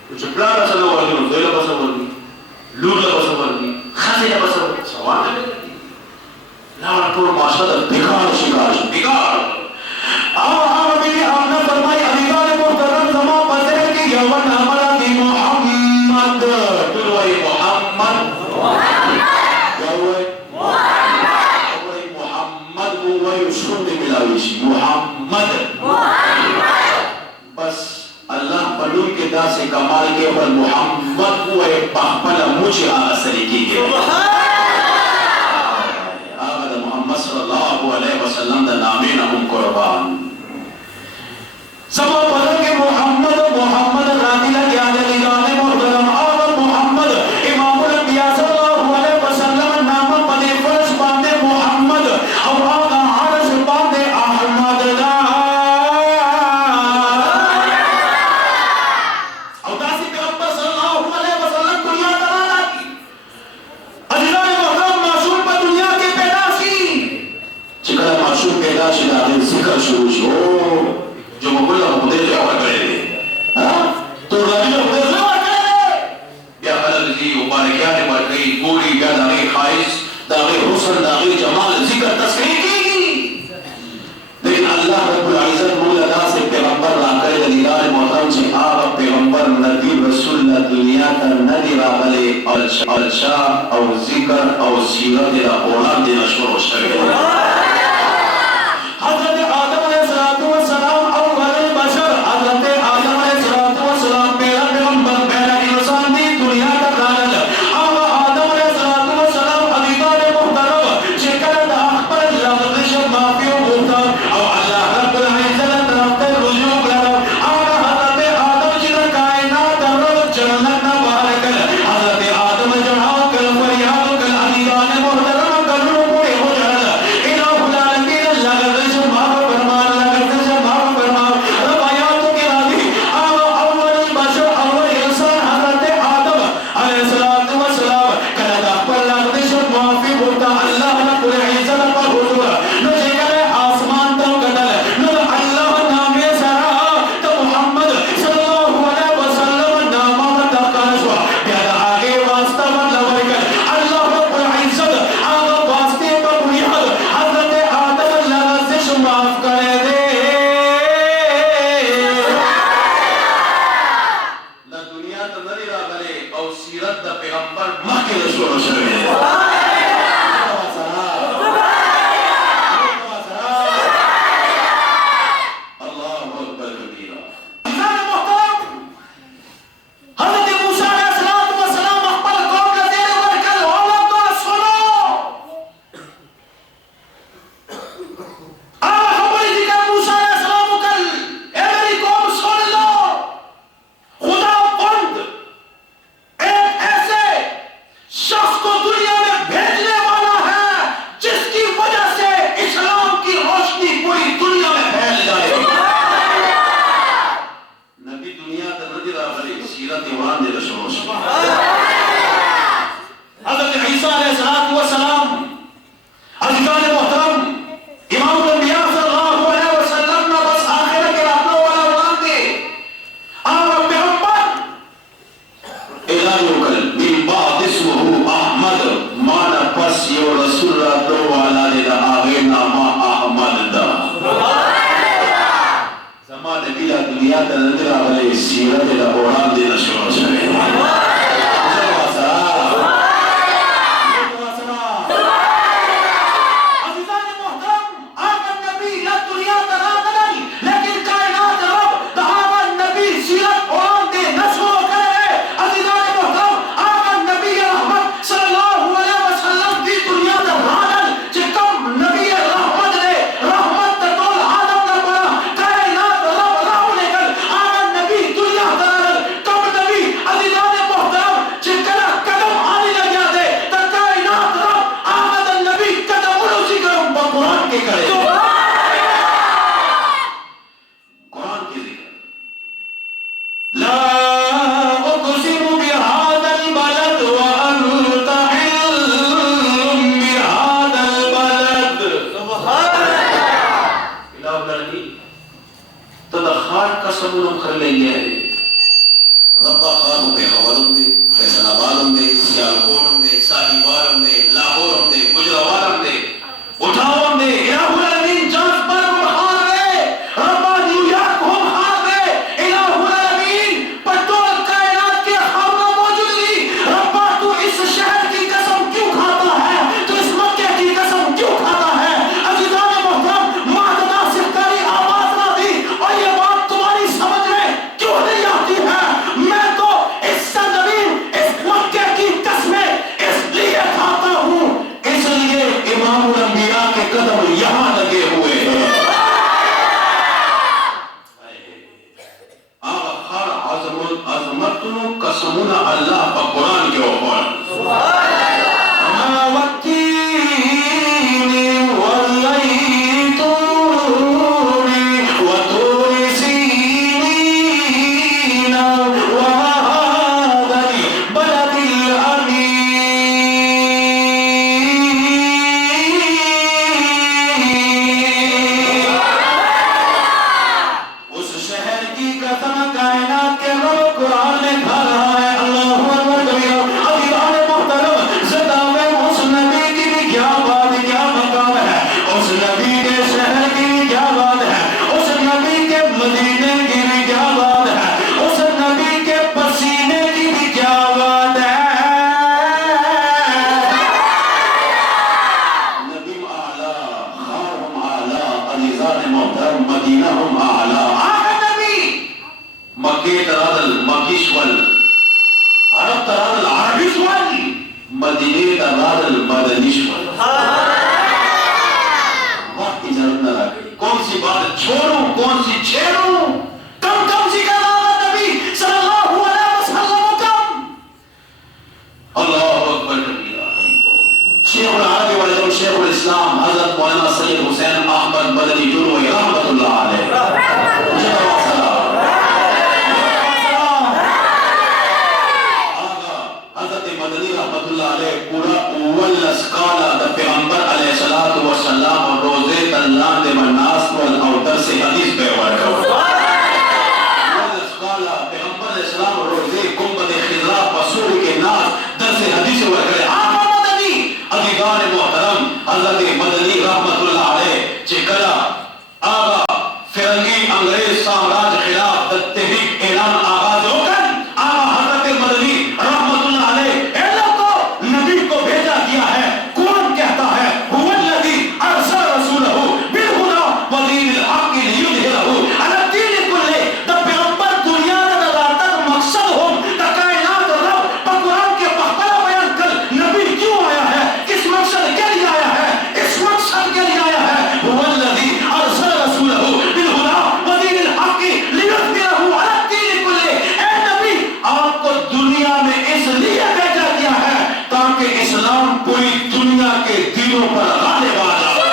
کچھ پلا رسا لگا ورگی دویلہ بسا ورگی لولا بسا ورگی خاصلہ بسا ورگی سوان لگا لانا پور معاشرت بگار شکار بگار آمہ میری آمنہ فرمائی علیدان محترم زمان بزر کی یوان عملہ دی محمد بلوائی محمد محمد بلوائی شن دی ملاویشی محمد بس اللہ پلوی کے دا سے کمال کے پر محمد بلوائی پہپلا مجھے آگا سریکی کے صلی اللہ علیہ وسلم دا نامین ہم قربان سبا پدر کے محمد راضی لگیا علیدان محترم آمد محمد امام الانبیاء صلی اللہ علیہ وسلم نام پدر فرش باندے محمد اور آگا عرش باندے احمد دا اور داسی پیغمبر صلی اللہ علیہ وسلم دنیا دلانا کی علیدان محترم معصوم پر دنیا کے پیدا سی چکر معصوم پیدا شدہ دن ذکر شروع شو جو مبلغ خودے جو اور کرے دے تو راجی خودے جو اور کرے دے بیا خلق جی مبارکیات بڑھ گئی گوڑی بیا داغی خواہش داغی حسن داغی جمال ذکر تذکری کی لیکن اللہ رب العزت مولا سے پیغمبر را کرے دلیلان محترم سے آغا پیغمبر نبی رسول اللہ دنیا کا ندی را بلے الشاہ اور ذکر اور سیرت دینا اولاد دینا شروع شکر حضرت آدم علیہ السلام اول بشر حضرت آدم علیہ السلام پہلا پیغمبر پہلا انسان دی دنیا کا خالق آقا آدم علیہ السلام علیدان محترم چکر دا اخبر لغزش معافی و مختار اور اللہ رب العزت طرف رجوع کرو آقا حضرت آدم جنہ کائنات رب جنت نہ باہر کر حضرت آدم جنہ کل فریاد کل علیدان محترم کل رو پوری ہو جانا کے کرے قرآن کی ذکر لا اقسم بهذا البلد وانت حل بهذا البلد سبحان اللہ العظیم تدخار قسم کر لیں گے ربا خانوں کے خبروں دے فیصل آبادوں دے سیالکوٹوں دے ساہیواروں دے لاہوروں دے گجراوالوں دے اٹھاؤں دے الہ العالمین جانس پر ہم دے ربا نیو یارک ہم ہار دے الہ العالمین پٹول کائنات کے خامنہ موجود لی ربا تو اس شہر کی قسم کیوں کھاتا ہے تو اس مکہ کی قسم کیوں کھاتا ہے عزیزان محترم معددہ سفتاری آواز نہ دی اور یہ بات تمہاری سمجھ میں کیوں نہیں آتی ہے میں تو اس سرزمین اس مکہ کی قسمیں اس لیے کھاتا ہوں اس لیے امام الانبیاء کے قدم یہاں لگے ہوئے ہیں آخر عظمتن قسمنا اللہ کا قرآن کے اوپر والتین والزیتون وطور سینین وهذا البلد الأمین اس شہر کی قسم کائنات کے رب قرآن نے کھا رہا ہے اللہ اکبر کبیرہ عزیزان محترم زندہ میں اس نبی کی بھی کیا بات کیا مقام ہے اس نبی کے شہر کی بھی کیا بات ہے اس نبی کے مدینے کی بھی کیا بات ہے اس نبی کے پسینے کی بھی کیا بات ہے نبی اعلیٰ خارم اعلیٰ عزیزان محترم مدینہ ہم اعلیٰ مکی تراد المکیشول عرب تراد العربیشول مدینی تراد المدنیشول وقت کی ضرورت نہ رکھے کون سی بات چھوڑوں کون سی چھیڑوں کم سی کلام نبی صلی اللہ علیہ وسلم کم اللہ اکبر کبیرہ شیخ العربی والدم شیخ الاسلام حضرت مولانا سید حسین احمد مدنی جنوی رحمت اللہ علیہ جنوی سلام مدنی رحمت اللہ علیہ پورا اول اسکالا دا پیغمبر علیہ السلام اور روزے تلان دے مناس او درس حدیث بے ورکا اول اسکالا پیغمبر علیہ السلام اور روزے گنبد خضرا پسور کے ناس درس حدیث ورکا آقا مدنی عزیزان محترم حضرت مدنی رحمت اللہ علیہ چکلا آقا فرنگی انگریز سامراج خلاف تحریک اعلان آغاز ہو کر آقا حضرت مدنی رحمت اللہ علیہ نبی کو بھیجا کیا ہے قرآن کہتا ہے هو الذی ارسل رسولہ بالہدی ودین الحق لیظہرہ علی الدین کلہ دا پیغمبر دنیا دا دلالتک مقصد ہو دا کائنات رب قرآن کے پختہ بیان کر نبی کیوں آیا ہے کس مقصد کے لیے آیا ہے اس مقصد کے لیے آیا ہے هو الذی ارسل رسولہ بالہدی ودین الحق لیظہرہ علی الدین کلہ اے نبی آپ کو دنیا میں اس لیے بھیجا گیا ہے تاکہ اسلام پوری دنیا کے دینوں پر غالب آ جائے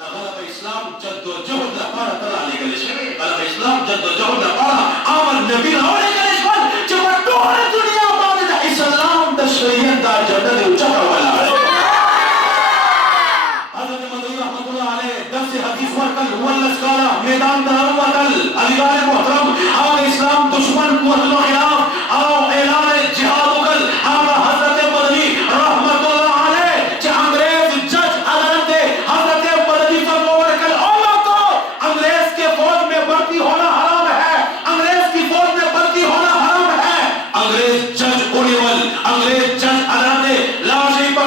غلب اسلام جد و جہد لپارا تلا لے گلے شوی غلب اسلام جد و جہد لپارا آمد نبی راولے گلے شوی جب دور دنیا بعد اسلام دا شریعت دا جدد اچھا والا ہے حضرت مدنی رحمت اللہ علیہ درس حدیث ورکل والاسکارہ میدان درم وطل عزیزان محترم آن اسلام دشمن قوتوں خلاف آو اعلان جہاد وکل آن حضرت مدنی رحمت اللہ علیہ چھ انگریز جج عدالت دے حضرت مدنی فرمو ورکل اولا تو انگریز کے فوج میں بھرتی ہونا حرام ہے انگریز کی فوج میں بھرتی ہونا حرام ہے انگریز جج اولیول انگریز جج عدالت دے لاشی پر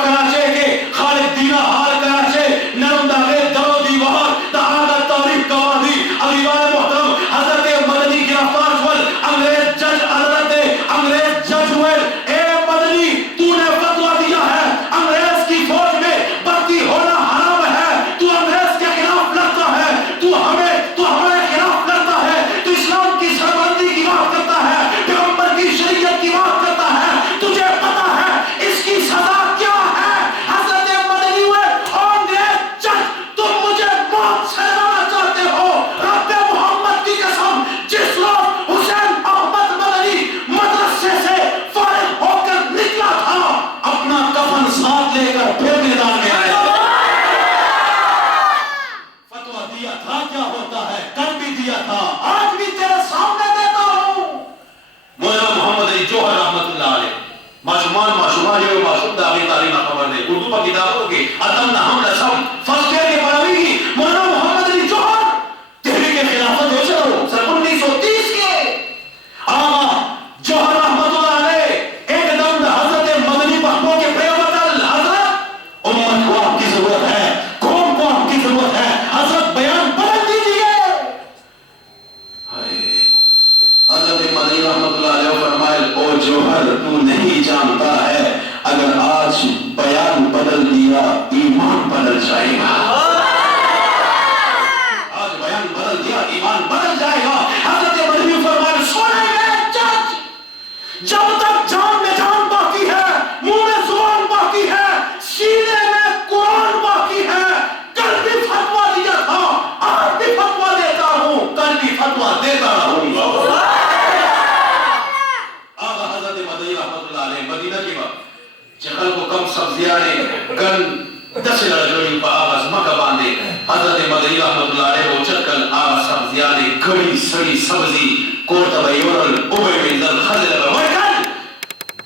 کتابوں کے اتمنا ہم رسم فرسٹ ایئر کے پڑھاوی کی مولانا محمد علی جوہر تحریک خلافت ہو چلو سن 1930 کے آقا جوہر رحمت اللہ علیہ ایک دم حضرت مدنی پختوں کے پیغمبر حضرت امت کو آپ کی ضرورت ہے، قوم کو آپ کی ضرورت ہے، حضرت بیان بدل دیجیے۔ حضرت مدنی رحمت اللہ علیہ فرمائے او جوہر تو نہیں جانتا ہے اگر آج بیان بدل دیا ایمان بدل جائے گا، آج بیان بدل دیا ایمان بدل جائے گا۔ حضرت مدنی فرمائے سونے میں جج جب تک جان میں جان باقی ہے، منہ میں زبان باقی ہے، سینے میں قرآن باقی ہے، کل بھی فتویٰ دیا تھا، آج بھی فتویٰ دیتا ہوں، کل بھی فتویٰ دیتا رہوں گا۔ آقا حضرت مدنی رحمت اللہ علیہ مدینہ کی وقت چخل کو کم سبزیانے گن دس لڑجوئی پا آغاز مکہ باندے حضرت مدنی رحمت اللہ علیہ وہ چکل آغاز سبزیانے گھڑی سڑی سبزی کورتا بیورل اوبے بیزل خزل بیورکل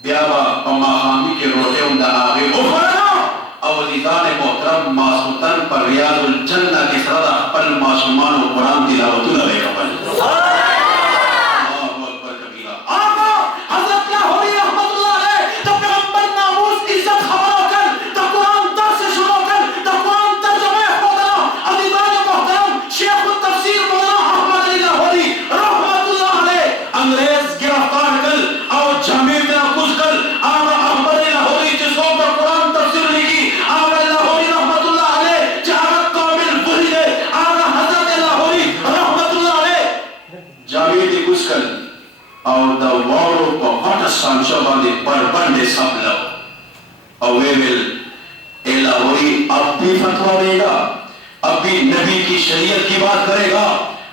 بیابا پما خامی کے روٹے اندہ آگے اخرانا اوزیدان محترم ماسوطن پر ریاض الجنہ کے سردہ پل معصومان و قرآن تلاوتو لگے قبل اور دا وارو پا پاٹس سانچا باندے پر بندے سب لو اور وہ الہوری اب بھی فتوہ دے گا، اب بھی نبی کی شریعت کی بات کرے گا،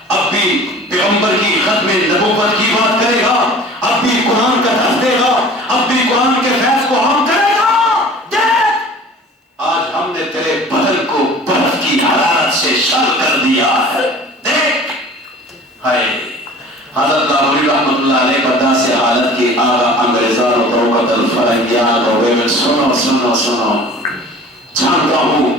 اب بھی پیغمبر کی ختم نبوت کی بات کرے گا، اب بھی قرآن کا درس دے گا، اب بھی قرآن کے فیض کو عام کرے گا۔ دیکھ آج ہم نے تیرے بدن کو برف کی حرارت سے شل کر دیا ہے، دیکھ ہائے حضرت لاہوری رحمت اللہ علیہ پردہ سے حالت کی آغا انگریزان و طوقت الفرنگیان و ویمن سنو سنو سنو جانتا ہوں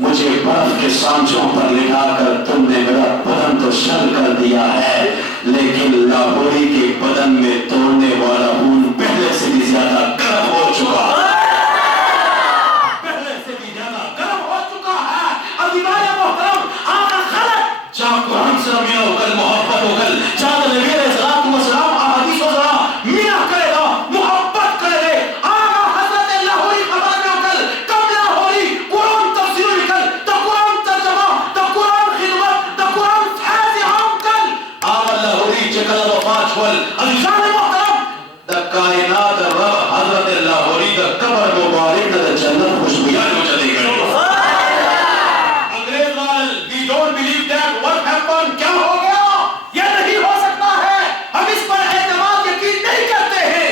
مجھے برف کے سانچوں پر لٹا کر تم نے میرا بدن تو شل کر دیا ہے، لیکن لاہوری کے بدن میں توڑنے والا خون پہلے سے بھی زیادہ گرم ہو چکا ہے، پہلے سے بھی زیادہ گرم ہو چکا ہے۔ عزیزان محترم آقا خلق جا قرآن سے میاں ہو کل محبت ہو کل جا نبی علیہ السلام احادیث و ذرا میاں کرے گا محبت کرے گے۔ آقا حضرت لاہوری خبر میں ہو کل کم لاہوری قرآن تفسیر لکل تا قرآن ترجمہ تا قرآن خدمت تا قرآن فیض عام کل آقا لاہوری چکل وفات شول۔ عزیزان محترم دا کائنات رب حضرت لاہوری دا قبر مبارک دا جنت خوشبیان ہو چلے گئے۔ انگریز وال we don't believe that what happened کیا ہو گیا یہ نہیں ہو سکتا ہے، ہم اس پر اعتماد یقین نہیں کرتے ہیں۔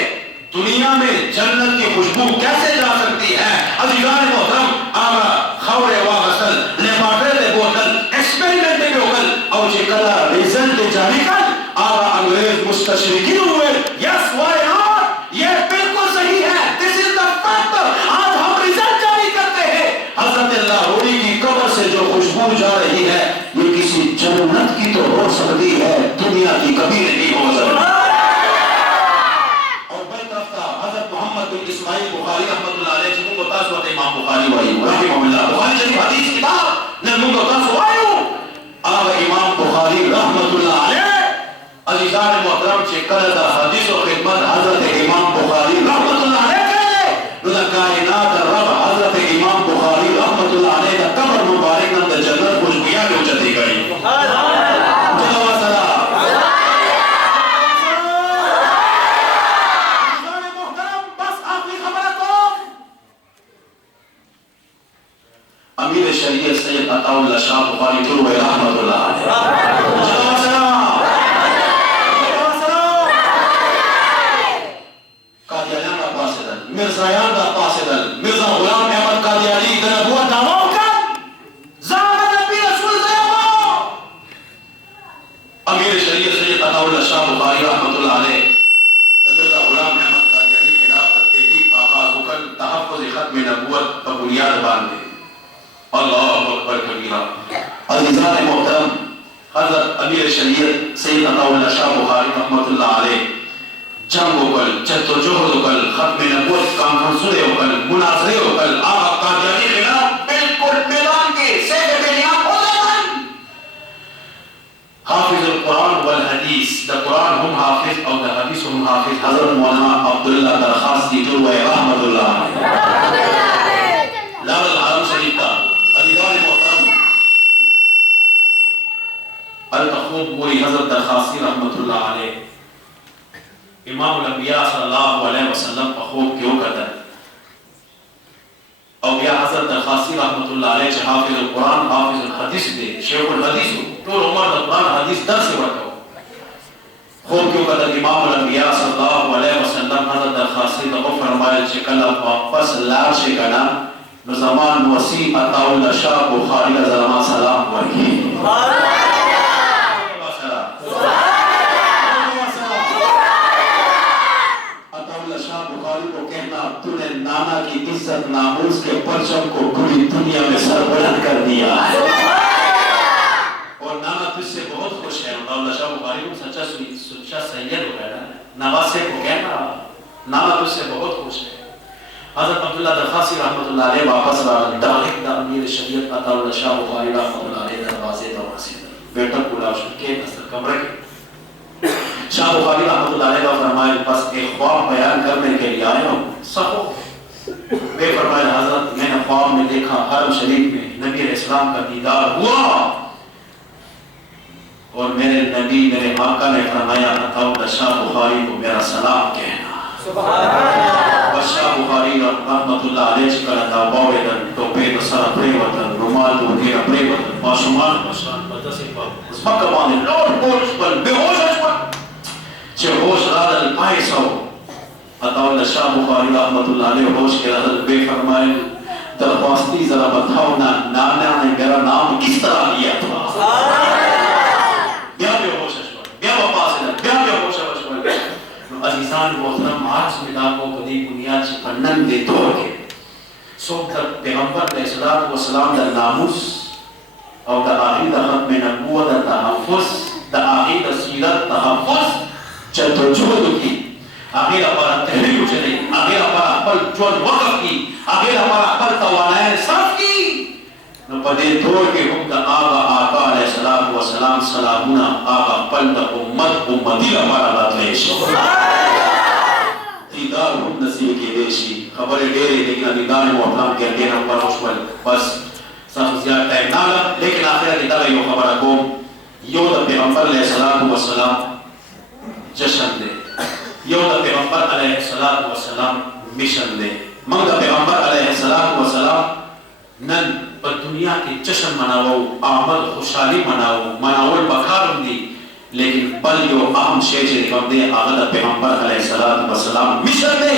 دنیا میں جنت کی خوشبو کیسے جا سکتی ہے؟ عزیزان محترم آگا خورے واغسل لیبارٹر لے بوتل ایکسپیریمنٹ کے ہوگل اور چکلا ریزلٹ جاری کر آگا انگریز مستشرقین ہوئے یس وائی ناٹ یہ بالکل صحیح ہے this is the fact آج ہم ریزلٹ جاری کرتے ہیں۔ حضرت لاہوری کی قبر سے جو خوشبو جا رہی ہے یہ کسی جنت کی تو ہو سکتی ہے، دنیا کی کبھی نہیں ہو سکتی۔ اور بل طرف تھا حضرت محمد بن اسماعیل بخاری رحمت اللہ علیہ جنہوں کو تاسوات امام بخاری وائی رحمہ اللہ بخاری شریف حدیث کتاب نموں کو تاسو آئیو آغا امام بخاری رحمت اللہ علیہ عزیزان محترم چکر دا حدیث و خدمت حضرت امام بخاری رحمت اللہ علیہ کہلے نوزا کائنات رب حضرت امام بخاری رحمت اللہ علیہ کا قبر مبارک نند جنت خوشبیاں جو جتی گئی۔ جلوہ سلام امیر شریعت سید عطا اللہ شاہ بخاری تروے رحمت اللہ علیہ۔ جلوہ سلام قادیانیان کا پاسدل مرزایان کا پاسدل مرزا غلام احمد قادیانی کا نبوت دعویٰ کر زامن نبی رسول زیبا امیر شریعت سید عطا اللہ شاہ بخاری رحمت اللہ علیہ مرزا غلام احمد قادیانی خلاف تحریک آغاز وکر تحفظ ختم نبوت پر بنیاد بیان دے. اللہ اکبر کبیرہ. عزیزان محترم، حضرت امیر شریعت سید عطا اللہ شاہ بخاری رحمۃ اللہ علیہ جنگ وکل، جدوجہد وکل، ختم نبوت کانفرنسیں وکل، مناظرے وکل، آقا قادیانی خلاف بالکل میدان کے سیدے بیلیاں ہوزن. حافظ القرآن والحدیث، دا قرآن ہم حافظ اور دا حدیث ہم حافظ حضرت مولانا عبداللہ درخواستی جلوہ رحمت اللہ لاول الحرم شریف کا. عزیزان محترم، التخوب گوئی حضرت درخواستی رحمت اللہ علیہ امام الانبیاء صلی اللہ علیہ وسلم پر خوب کیوں کرتا ہے. اولیاء حضرت درخواستی رحمت اللہ علیہ چھ حافظ القرآن حافظ الحدیث دے شیخ الحدیث ہو طول عمر دا قرآن حدیث در سے ورکا ہو. خوب کیوں کرتا ہے امام الانبیاء صلی اللہ علیہ وسلم حضرت درخواستی دا کو فرمائل چکل واپس لار شکنا نظامان وسیع عطا اللہ شاہ بخاری کا ظلمان سلام ورکی. تو نے نانا کی عزت ناموس کے پرچم کو پوری دنیا میں سربلند کر دیا ہے اور نانا تجھ سے بہت خوش ہے. اللہ شاہ بخاری کو سچا سید ہو گیا نواسے کو کہنا نانا تجھ سے بہت خوش ہے. حضرت عبداللہ درخواستی رحمت اللہ علیہ واپس رہا داغت دا امیر شریعت عطا اللہ شاہ بخاری رحمت اللہ علیہ دروازے دروازے بیٹا پولا شکے نصر کمرے کے شاہ بخاری رحمت اللہ علیہ کا فرمائے بس ایک خواب بیان کرنے کے لیے آئے ہوں سخو. بے فرمائے حضرت میں نے خواب میں دیکھا حرم شریف میں نبی علیہ السلام کا دیدار ہوا اور میرے نبی میرے آقا نے فرمایا عطا اللہ شاہ بخاری کو میرا سلام کہنا. بس شاہ بخاری رحمت اللہ علیہ چکر عطا باویدن ٹوپے بسر پریوتن رومال دودھیر پریوتن معصومان بشان بدسی پر اس مکہ باندے لوٹ پولش پر بے ہوش اچ پر چھے ہوش رادل پائے سو. عطا اللہ شاہ بخاری رحمت اللہ علیہ ہوش کے رادل بے فرمائے درخواستی ذرا بتاؤ نانا نے میرا نام کس طرح لیا تھا. بیا بے ہوش اچ پر بیا وپاس ہے بیا بے ہوش اچ پر. عزیزان محترم آج مدا کو قدی بنیاد سے پنن دے دور کے سوک در پیغمبر علیہ السلام در ناموس اور در آخری در ختم نبوت در تحفظ در آخری در سیرت تحفظ جد و جہد کی آخر اپارا تحریر چلے آخر اپارا اپل جون وقف کی آخر اپارا اپل توانائن صرف کی نو پدے دور کے حکم دا آغا آقا علیہ السلام سلامونا آغا پل دا امت امتی اپارا بات لیش دیدار ہم نصیب کی دیشی خبر ڈیرے لیکن دیدار محترم کے دینا پر مشمل بس سخت زیادہ ٹائم نالا لیکن آخر دیدار یو خبر اکوم یو دا پیغمبر علیہ السلام جشن دے یو دا پیغمبر علیہ السلام مشن دے منگ دا پیغمبر علیہ السلام نن پر دنیا کے جشن مناو آمد خوشحالی مناول بکارم دی لیکن بل یو اہم شیچ رکم دے آغا دا پیغمبر علیہ السلام مشن دے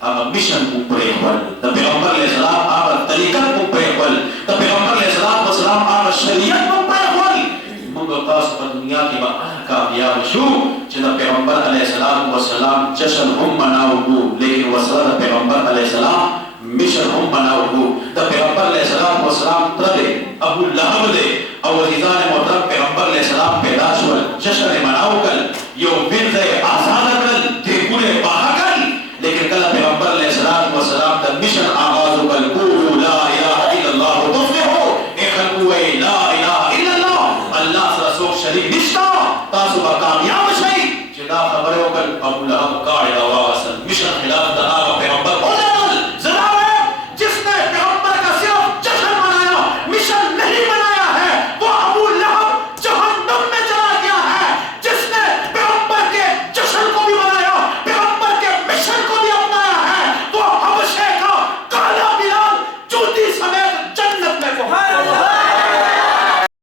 آغا مشن اوپرے ول دا پیغمبر علیہ السلام آغا طریقت اوپرے ول دا پیغمبر علیہ السلام آغا شریعت اوپرے ول منگو تاس پر دنیا کی با کامیاب شو چیدہ پیغمبر علیہ السلام جشن ہم مناو گو لیکن وصلہ دا پیغمبر علیہ السلام مشن ہم مناو گو دا پیغمبر علیہ السلام تردے ابو لہب دے اور عزیزان محترم پیغمبر علیہ السلام پیدا شول جشن مناو کل یو بن دے آزاد کل دے گولے باہا کل لیکن کل پیغمبر علیہ السلام دا مشن آغاز کل قولو لا الہ الا اللہ تفلحو اے خلقوے لا الہ الا اللہ اللہ سر سوک شریف نشتا تاسو با کامیاب شئی جدا خبر ہو کل ابو لہب قاعدہ